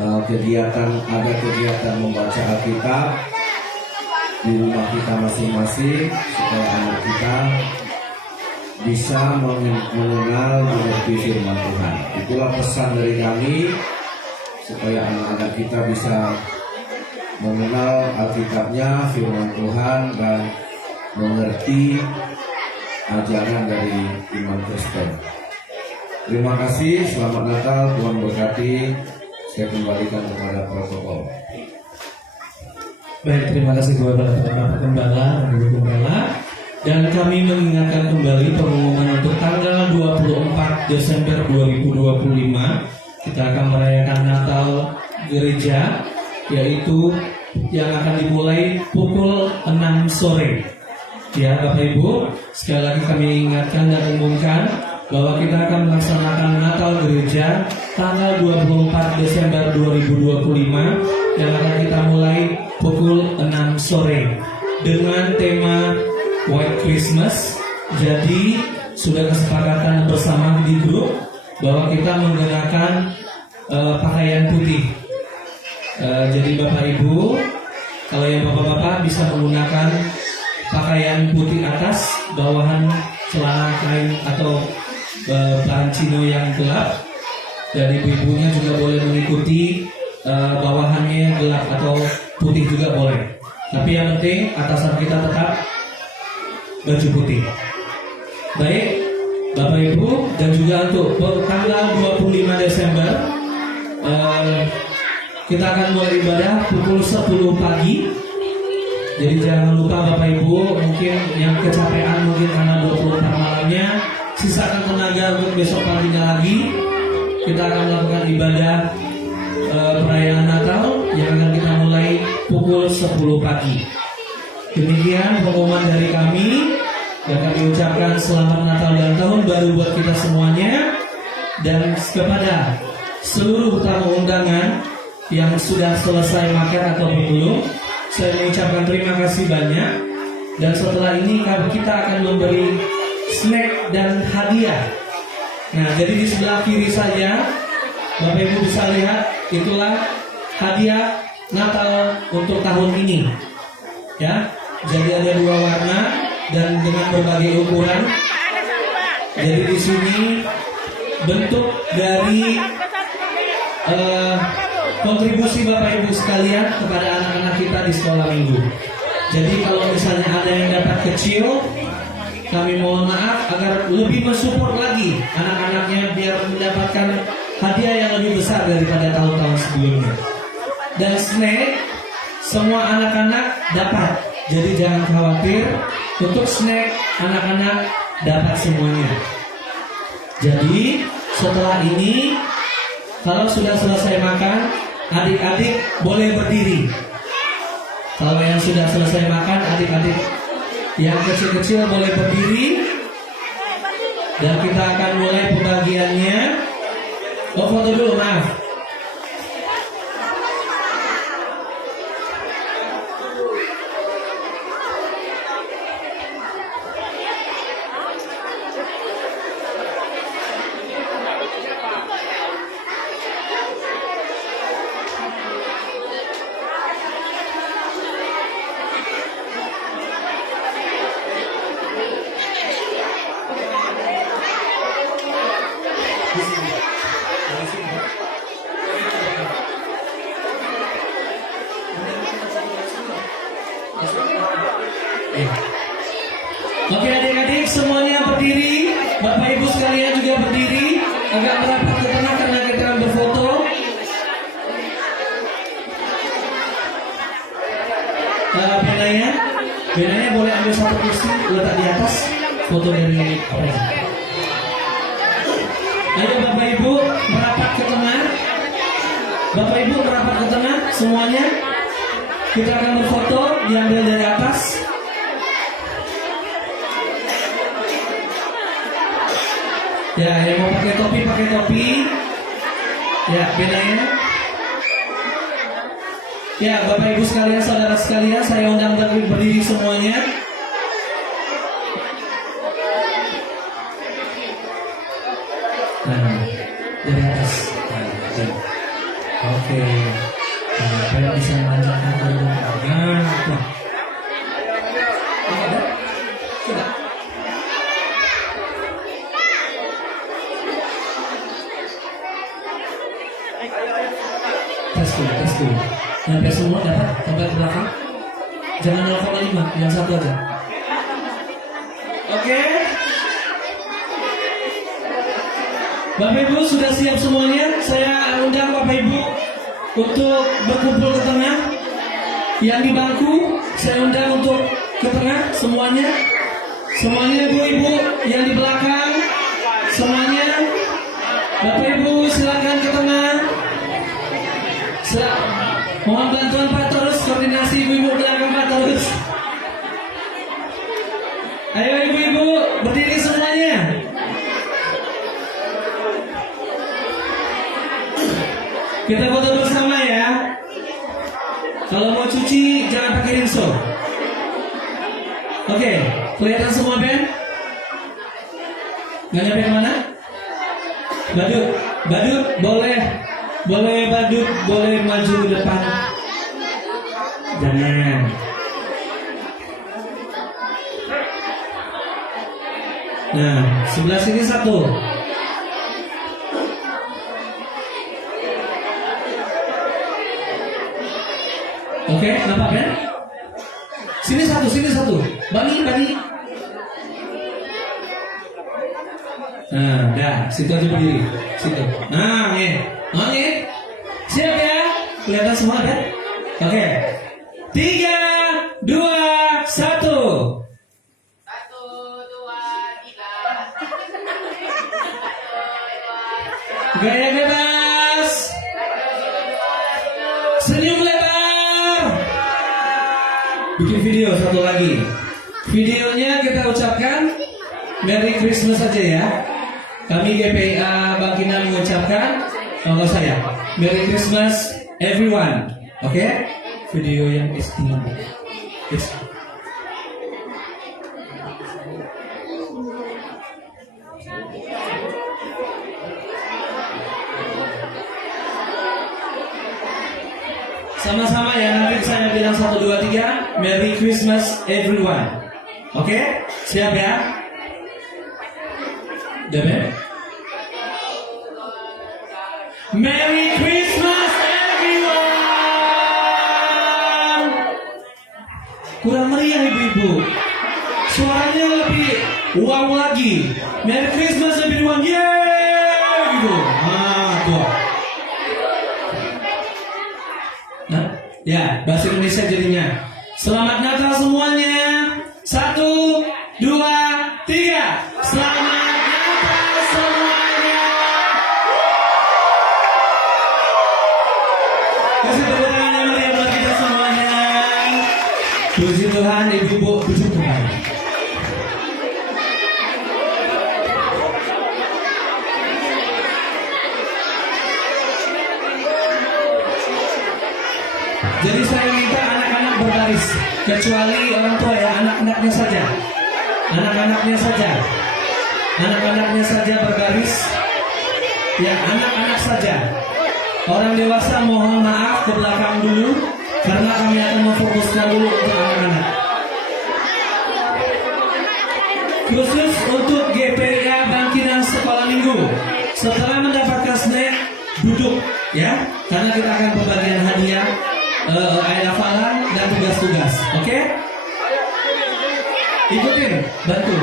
ada kegiatan membaca Alkitab di rumah kita masing-masing, supaya anak kita bisa mengenal mengerti firman Tuhan. Itulah pesan dari kami, supaya anak-anak kita bisa mengenal Alkitabnya, firman Tuhan, dan mengerti ajaran dari iman Kristen. Terima kasih, selamat Natal, Tuhan berkati. Saya kembalikan kepada protokol. Baik, terima kasih kepada Bapak Gembala dan Ibu Gembala. Dan kami mengingatkan kembali pengumuman untuk tanggal 24 Desember 2025. Kita akan merayakan Natal gereja, yaitu yang akan dimulai pukul 6 sore. Ya Bapak Ibu, sekali lagi kami ingatkan dan umumkan bahwa kita akan melaksanakan Natal gereja tanggal 24 Desember 2025 yang akan kita mulai pukul 6 sore dengan tema White Christmas. Jadi sudah kesepakatan bersama di grup bahwa kita menggunakan pakaian putih. Jadi Bapak Ibu, kalau yang Bapak-bapak bisa menggunakan pakaian putih atas, bawahan celana kain atau bahan chino yang gelap, dan ibu-ibunya juga boleh mengikuti bawahannya gelap atau putih juga boleh. Tapi yang penting atasan kita tetap baju putih. Baik Bapak Ibu, dan juga untuk tanggal 25 Desember kita akan mulai ibadah pukul 10 pagi. Jadi jangan lupa Bapak Ibu, mungkin yang kecapean mungkin karena 24 malamnya, sisakan tenaga untuk besok paginya lagi. Kita akan melakukan ibadah perayaan Natal yang akan kita mulai pukul 10 pagi. Demikian pengumuman dari kami, dan kami ucapkan selamat Natal dan tahun baru buat kita semuanya. Dan kepada seluruh tamu undangan yang sudah selesai makan atau belum, saya mengucapkan terima kasih banyak. Dan setelah ini kita akan memberi snack dan hadiah. Nah, jadi di sebelah kiri saja Bapak Ibu bisa lihat, itulah hadiah Natal untuk tahun ini. Ya, jadi ada 2 warna dan dengan berbagai ukuran. Jadi di sini bentuk dari kontribusi Bapak Ibu sekalian kepada anak-anak kita di sekolah minggu. Jadi kalau misalnya ada yang dapat kecil, kami mohon maaf agar lebih mensupport lagi anak-anaknya biar mendapatkan hadiah yang lebih besar daripada tahun-tahun sebelumnya. Dan snack semua anak-anak dapat. Jadi jangan khawatir, untuk snack anak-anak dapat semuanya. Jadi setelah ini kalau sudah selesai makan, adik-adik boleh berdiri. Kalau yang sudah selesai makan, adik-adik yang kecil-kecil boleh berdiri. Dan kita akan mulai pembagiannya. Oh, foto dulu, maaf. Oke adik-adik semuanya berdiri. Bapak ibu sekalian juga berdiri. Agak merapat ke tengah karena kita akan berfoto. Benanya boleh ambil satu kursi letak di atas. Foto dari apa ya? Ayo Bapak Ibu merapat ke tengah. Bapak Ibu merapat ke tengah semuanya. Kita akan berfoto diambil dari atas. Ya, yang mau pakai topi. Ya, benanya. Ya, Bapak Ibu sekalian, saudara sekalian, saya undang berdiri semuanya. Nah, dari atas. Oke. Nah, saya bisa melanjutkan ke belakang. Nah, sudah. Tes dulu. Sampai semua dapat, sampai ke belakang. Jangan 0,5, yang satu aja. Oke. Bapak Ibu sudah siap semuanya? Saya undang Bapak Ibu untuk berkumpul ke tengah. Yang di bangku saya undang untuk ke tengah semuanya. Semuanya ibu-ibu yang di belakang, semuanya. Bapak Ibu silakan ke tengah. Mohon bantuan Pak terus, koordinasi ibu-ibu belakang Pak terus. Ayo ibu-ibu berdiri semuanya. Kita foto bersama ya. Kalau mau cuci jangan pakai rinso. Oke, kelihatan semua Ben? Gak nyampe kemana? Badut boleh badut boleh maju ke depan. Jangan. Nah, sebelah sini satu. Oke, nampak kan? Sini satu. Bani. Nah, dah, situ aja berdiri. Situ. Nah, nih. Siap ya? Kelihatan semua kan? Oke. 3, 2, 1. Gaya bebas. Senyum lebar. Bikin video satu lagi. Videonya kita ucapkan Merry Christmas aja ya. Kami GPIA Bangkinang mengucapkan kalau saya Merry Christmas everyone. Oke? Video yang istimewa. Yes. Sama-sama ya, nanti saya bilang 1, 2, 3 Merry Christmas everyone. Oke? Siap ya? Udah, Merry Christmas everyone. Kurang meriah ibu-ibu. Suaranya lebih wow lagi. Merry Christmas everyone. Yeay gitu. Nah, tuh. Nah, ya, bahasa Indonesia jadinya. Selamat Natal semuanya. 1, 2, 3. Selamat Natal semuanya. Tuhan, ibu-ibu duduk kembali. Jadi saya minta anak-anak berbaris, kecuali orang tua ya, anak-anaknya saja. Anak-anaknya saja. Anak-anaknya saja berbaris. Ya, anak-anak saja. Orang dewasa mohon maaf ke belakang dulu, karena kami akan memfokuskan dulu untuk anak-anak. Khusus untuk GPA Bangkinang Sekolah Minggu. Setelah mendapatkan snack, duduk ya, karena kita akan pembagian hadiah, ayat hafalan dan tugas-tugas. Oke? Ikutin, bantu,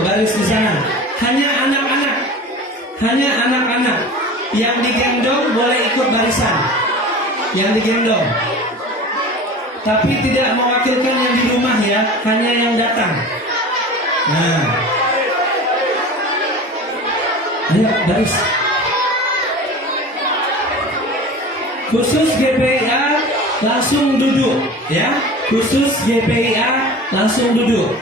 baris di sana. Hanya anak-anak yang digendong boleh ikut barisan. Yang digendong. Tapi tidak mewakilkan yang di rumah ya, hanya yang datang. Nah. Ayo baris. Khusus GPA langsung duduk ya. Khusus GPA langsung duduk.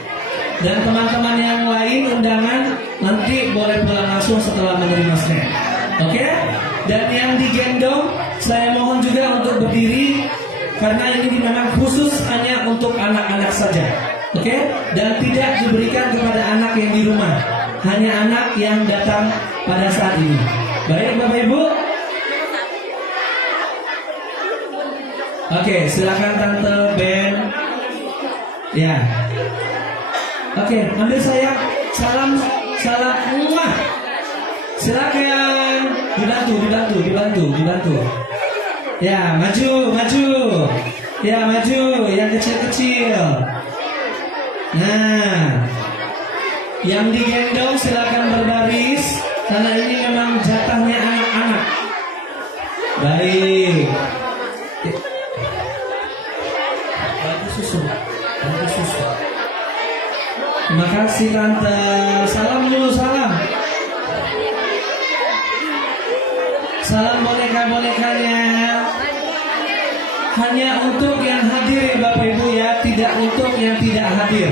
Dan teman-teman yang lain undangan nanti boleh pulang langsung setelah menerima snack. Oke? Dan yang digendong saya mohon juga untuk berdiri, karena ini memang khusus hanya untuk anak-anak saja. Oke? Dan tidak diberikan kepada anak yang di rumah. Hanya anak yang datang pada saat ini. Baik Bapak Ibu? Oke, silakan Tante Ben. Ya. Oke, ambil saya. Salam. Muah. Silakan. Dibantu. Ya, maju. Ya, maju. Yang kecil-kecil. Nah, yang digendong silakan berbaris, karena ini memang jatahnya anak-anak. Baik. Bantu susu. Terima kasih Tante. Salam dulu, salam. Salam boneka-bonekanya. Hanya untuk yang hadir Bapak Ibu ya, tidak untuk yang tidak hadir.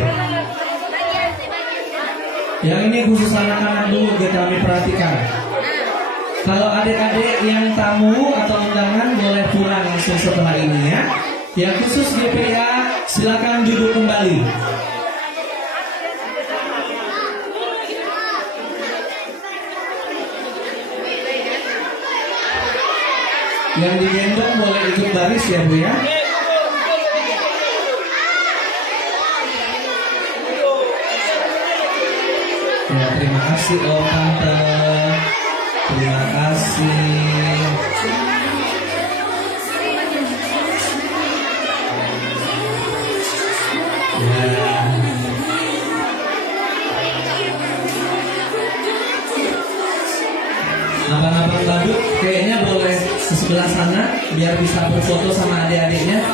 Yang ini khusus anak-anak dulu kami perhatikan. Kalau adik-adik yang tamu atau undangan boleh pulang langsung setelah ini ya. Yang khusus GPA silakan duduk kembali. Yang digendong boleh ikut baris ya Bu ya. Ya, terima kasih Om Tante. Terima kasih. Ya. Abang-abang badut kayaknya boleh ke sebelah sana biar bisa berfoto sama adik-adiknya.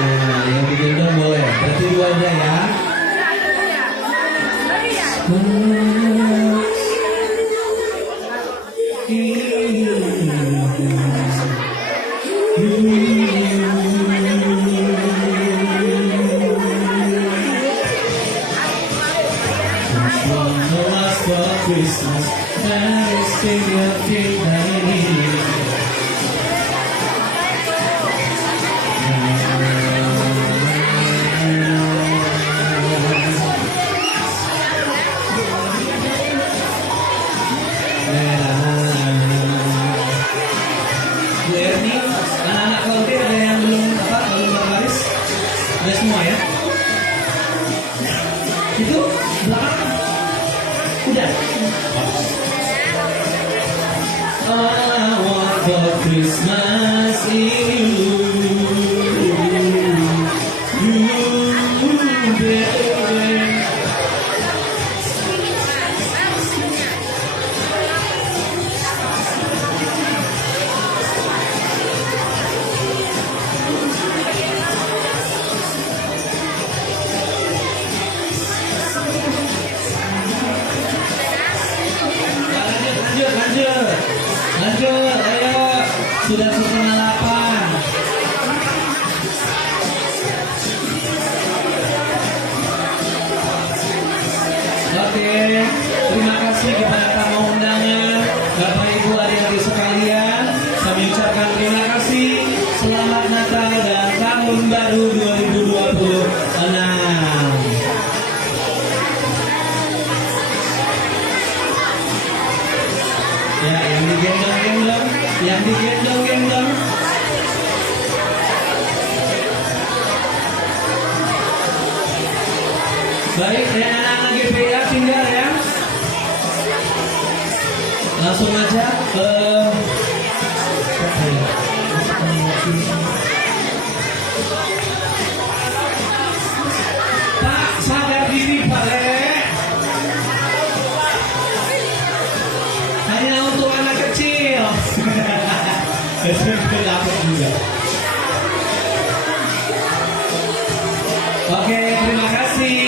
Nah, yang digendong boleh. Berarti dua aja ya. Christmas, that is the anak-anak kalau ada yang belum berbaris, ada semua ya. Itu belakang udah. All I want for Christmas is you, baby. sudah setengah 8. Oke, terima kasih kepada tamu undangan, Bapak Ibu adik-adik sekalian. Kami ucapkan terima kasih. Selamat Natal dan Tahun Baru 2026. Ya, yang digendong. Baik, dan anak-anak GPA tinggal ya. Langsung aja ke Pak, sadar diri Pak. Hanya untuk anak kecil. SMP dapat juga. Oke, terima kasih.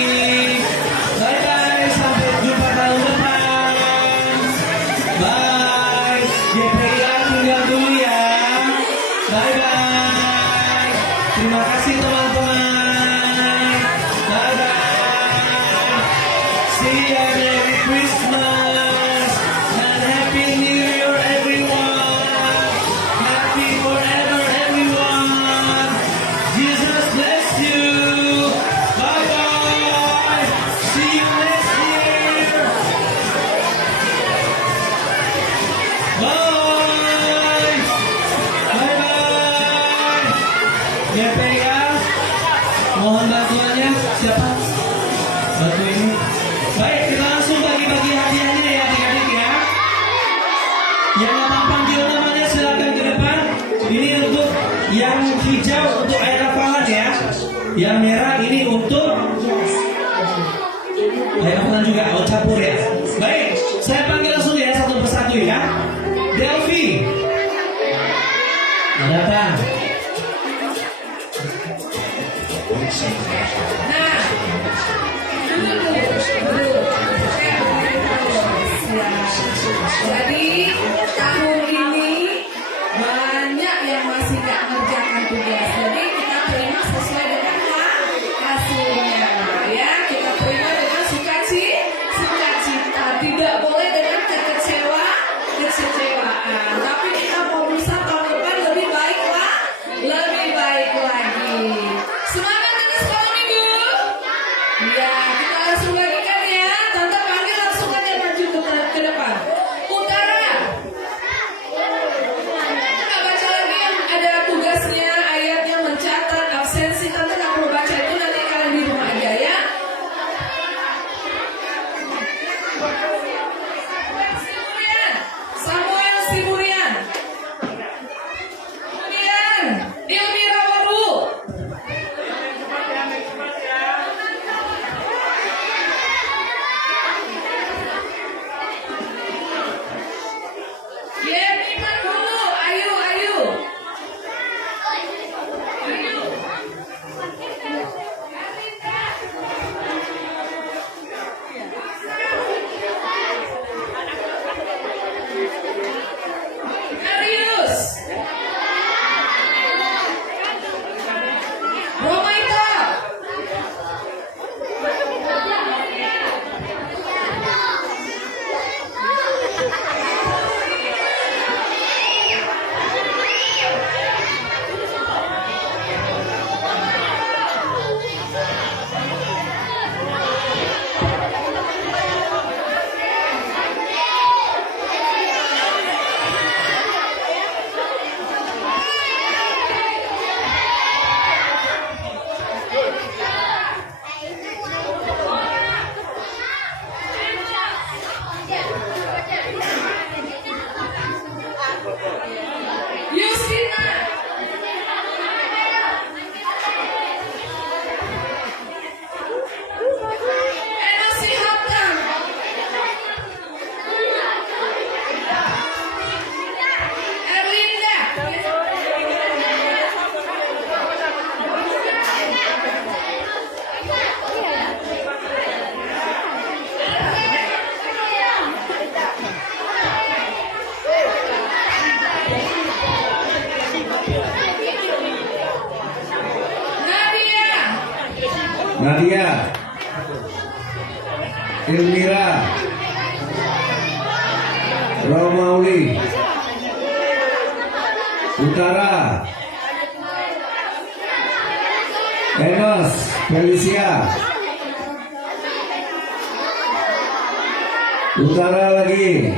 Bye bye, sampai jumpa tahun depan. Bye. GPA tinggal dulu ya. Bye bye. Terima kasih teman-teman. Bye bye. See you, Merry Christmas and Happy New Year everyone. Happy forever everyone. Jesus bless you. Bye bye. See you next year. Bye. Bye bye. GPA, mohon bantuannya. Siapa? Bantu ini. Baik, kita langsung bagi-bagi hadiahnya ya adik-adik ya. Yang abang panggil namanya silakan ke depan. Ini untuk yang hijau untuk air hafalan ya. Yang merah ini untuk air hafalan juga. Oh campur ya. Baik, saya panggil langsung ya satu persatu ya. Delvi, datang. Nah, jadi tahun ini banyak yang masih nggak mengerjakan tugas. Jadi kita terima sesuai dengan hasilnya, ya. Kita terima dengan sukacita, tidak boleh dengan kekecewaan. Tapi kita mau berusaha tahun depan lebih baik lagi. Semangat dengan sekolah minggu. Ya, kita langsung bagikan ya. Tante panggil langsung aja maju ke depan. Utara. Nggak baca lagi yang ada tugasnya, ayatnya, mencatat, absensi. Tante nggak perlu baca itu, nanti kalian di rumah aja ya. Samuel Siburian. Kemudian Ilmira Waru. Nadia, Ilmira, Romauli, Utara, Enos, Felicia, Utara lagi,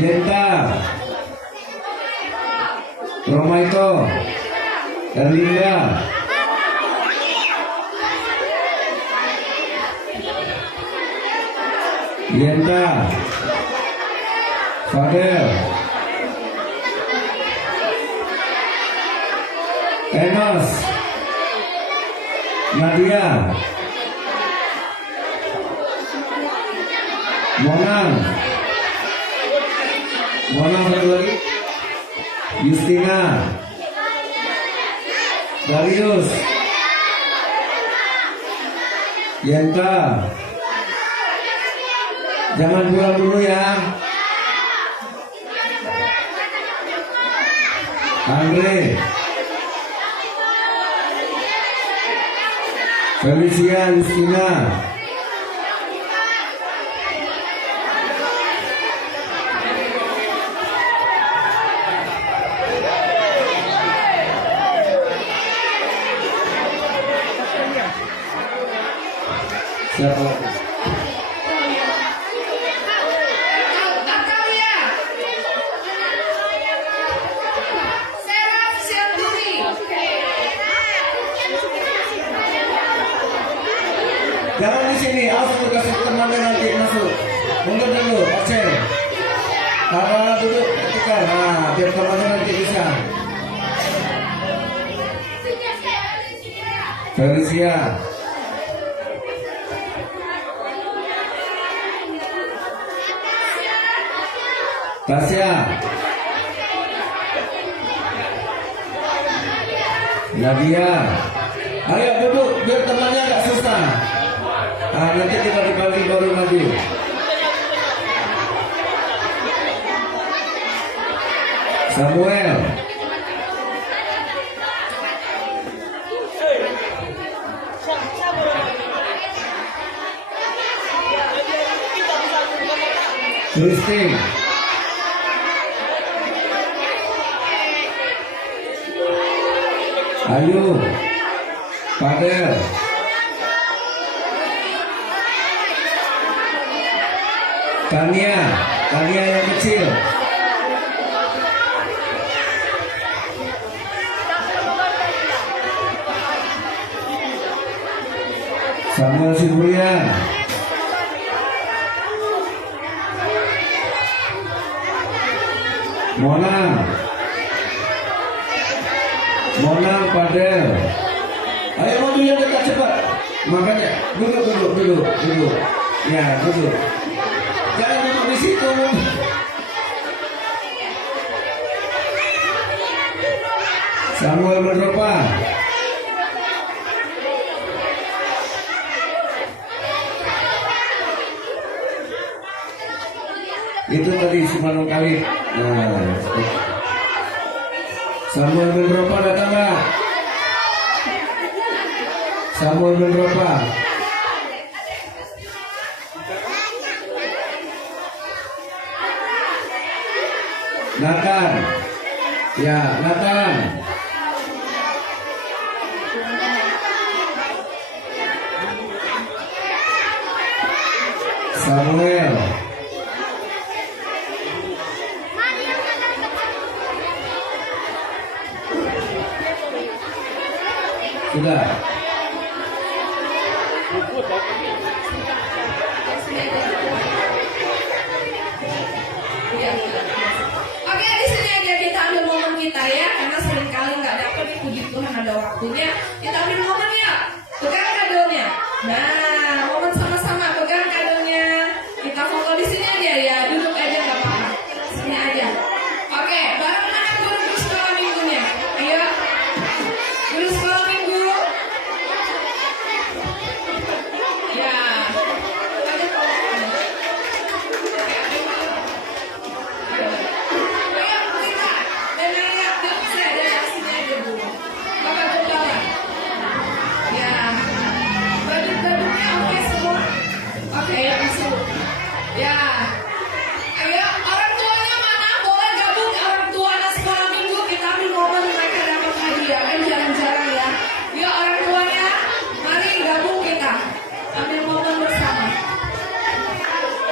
Yenta, Romaito, Erlinda, Yenta, Fadel, Enos, Nadia, Monang, satu lagi, Justina, Darius, Yenta. Jangan pulang dulu ya. Andre, Felicia, Justina, siapa lagi? Jangan di sini, langsung kasih temannya nanti masuk. Mundur dulu, Aceh. Karena duduk ketika, nah biar temannya nanti bisa. Felicia, Tasya, Nadia. Ayo duduk, biar temannya agak susah. Nanti kita dibagi baru maju. Samuel, Christine, Ayu, Fadel, Tania yang kecil, Samuel Sibulian, Monang, Fadel. Ayo maju yang dekat cepat. Makanya duduk. Ya, duduk. Jangan duduk di situ. Samuel Berdopa. Itu tadi Sumanung kali. Nah, Samuel Berdopa datang nggak? Samuel Berdopa. Nathan, ya Nathan. Samuel, sudah. Oke, di sini aja kita ambil momen kita ya, karena seringkali nggak dapat puji Tuhan ada waktunya. Kita ambil momen ya, pegang kadonya. Nah, momen sama-sama pegang kadonya. Kita foto di sini aja ya, duduk aja nggak apa-apa. Sini aja. Oke, bareng mana guru sekolah minggunya? Ayo, guru sekolah minggu. Ya,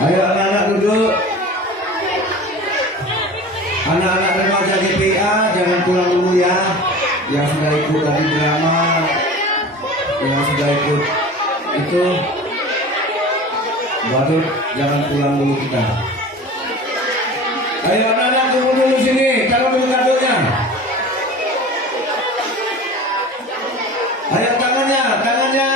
Ayo anak-anak duduk. Anak-anak remaja GPA jangan pulang dulu ya. Yang sudah ikut tadi drama, yang sudah ikut itu badut jangan pulang dulu kita. Ayo anak-anak tunggu dulu sini, taruh dulu kartunya. Ayo tangannya, tangannya.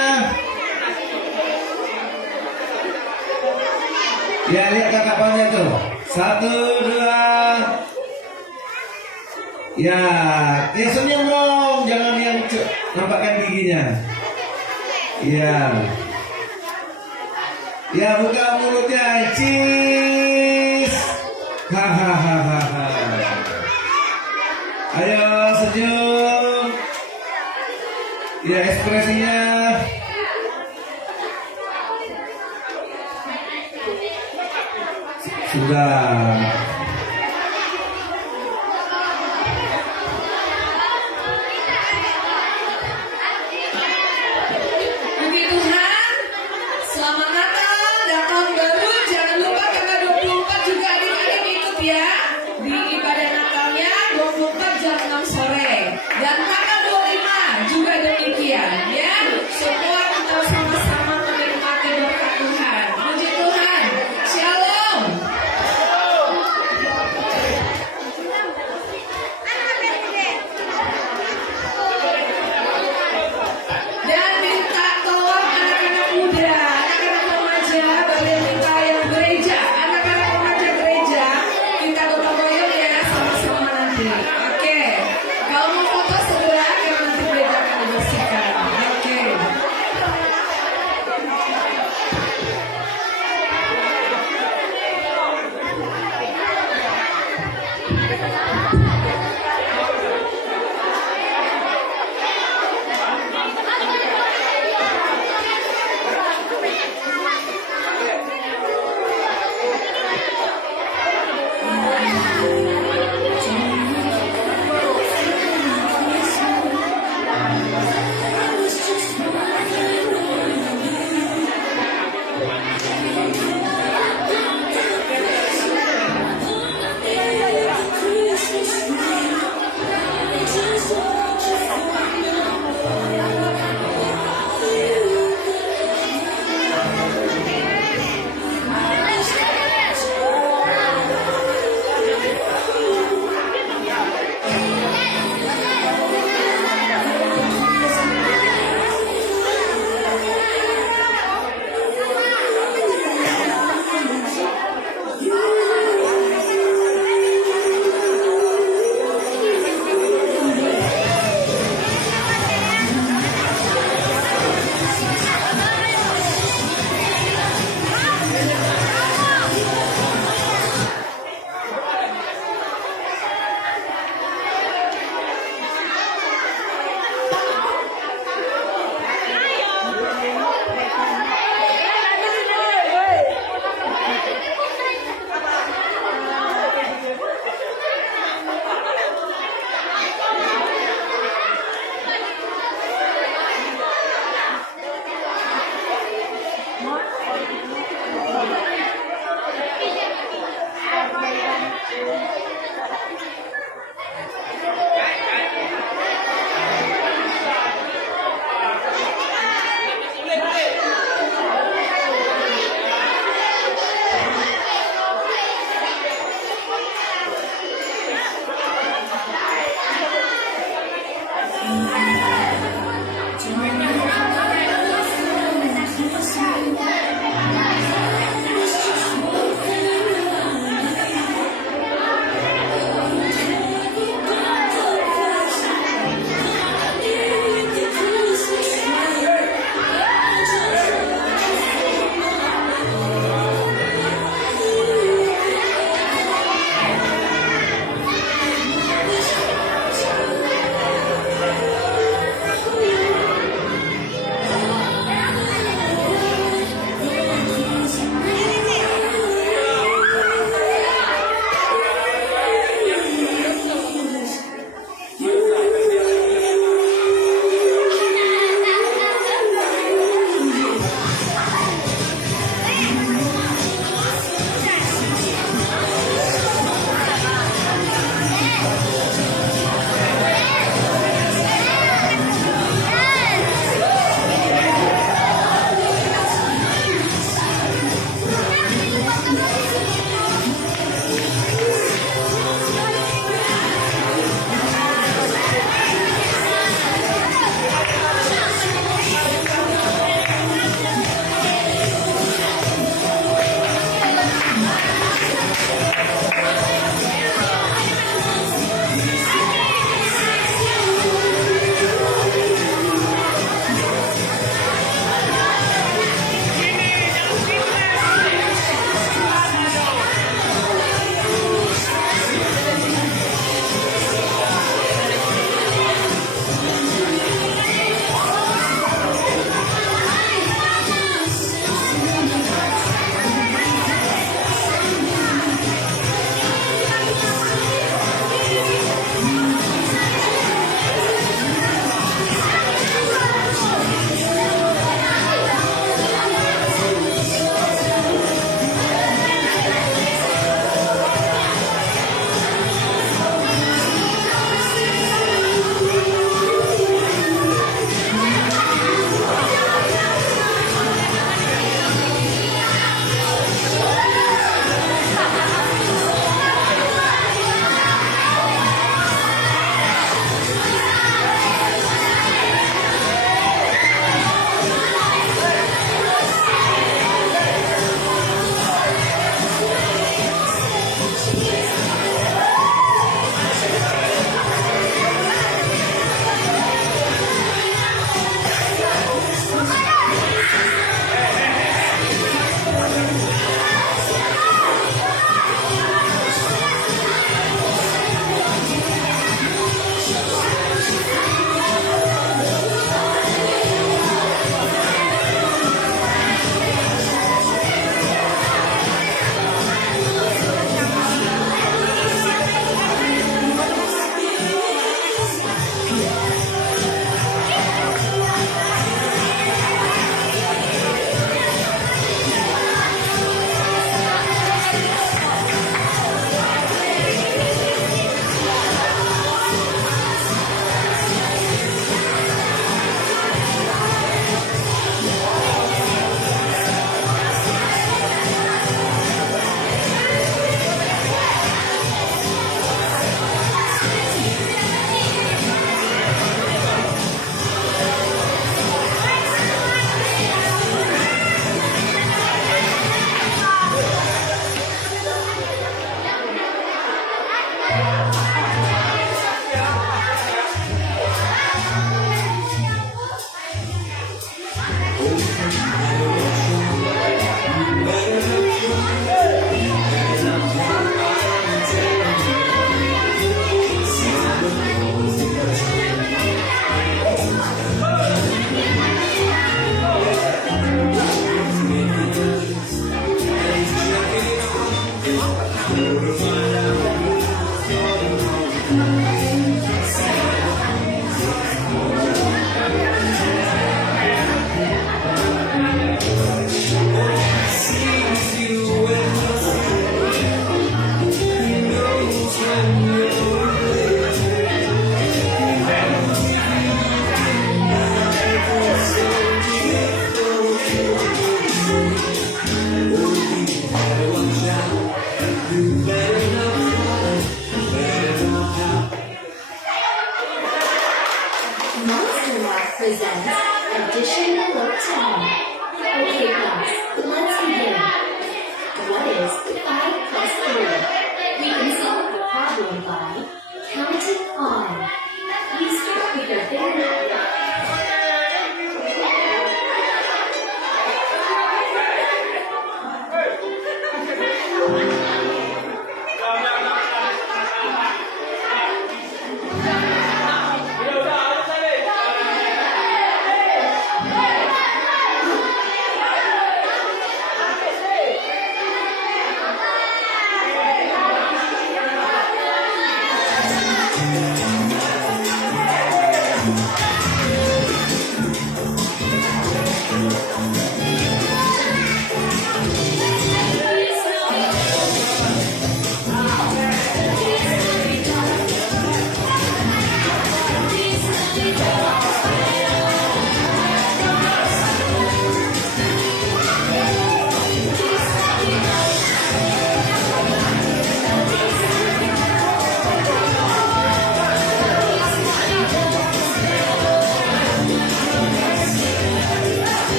Ya lihat tatapannya tuh. 1, 2. Ya, ya senyum dong, jangan yang nampakkan giginya. Ya. Ya buka mulutnya, cheese. Hahaha. Ayo senyum. Ya ekspresinya. Sudah. Puji Tuhan, selamat Natal dan tahun baru. Jangan lupa tanggal 24 juga adik-adik ikut ya di ibadah Natalnya 24 jam 6 sore dan tanggal 25 juga demikian ya. Semua kita sama-sama menikmati berkat Tuhan. Puji Tuhan, Shalom.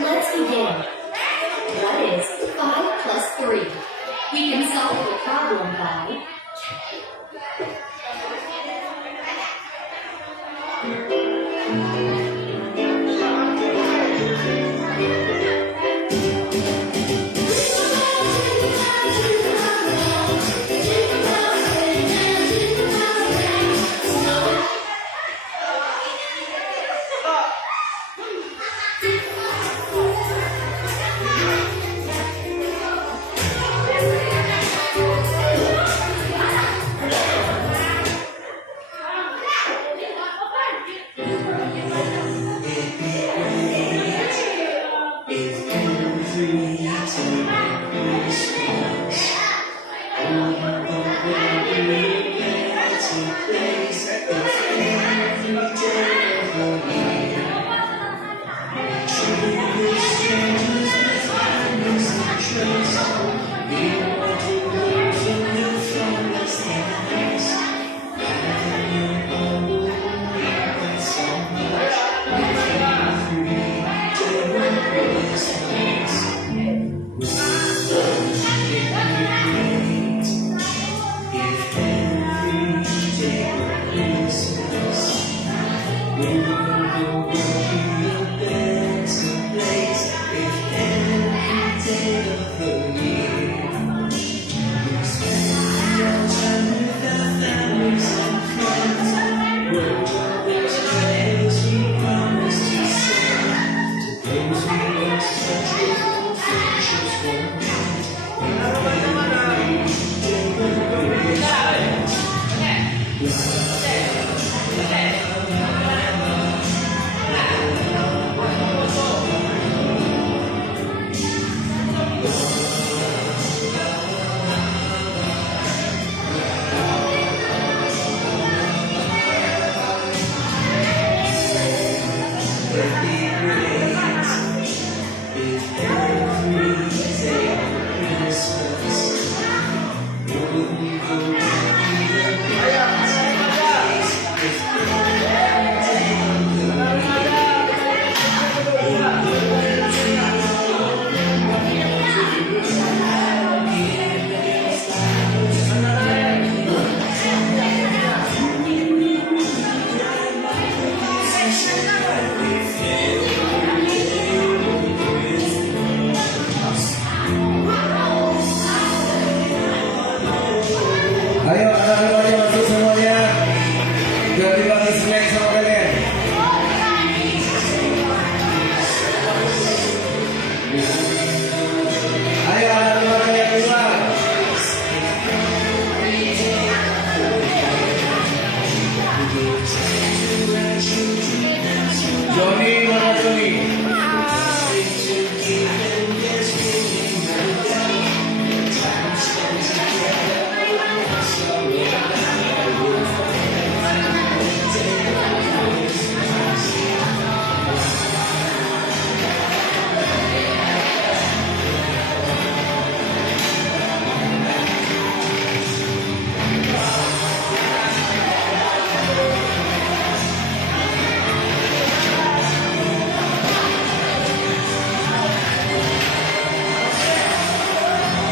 Let's begin. What is 5 plus 3? We can solve the problem by Ayo anak-anak masuk semuanya. Biar dibagi snack sama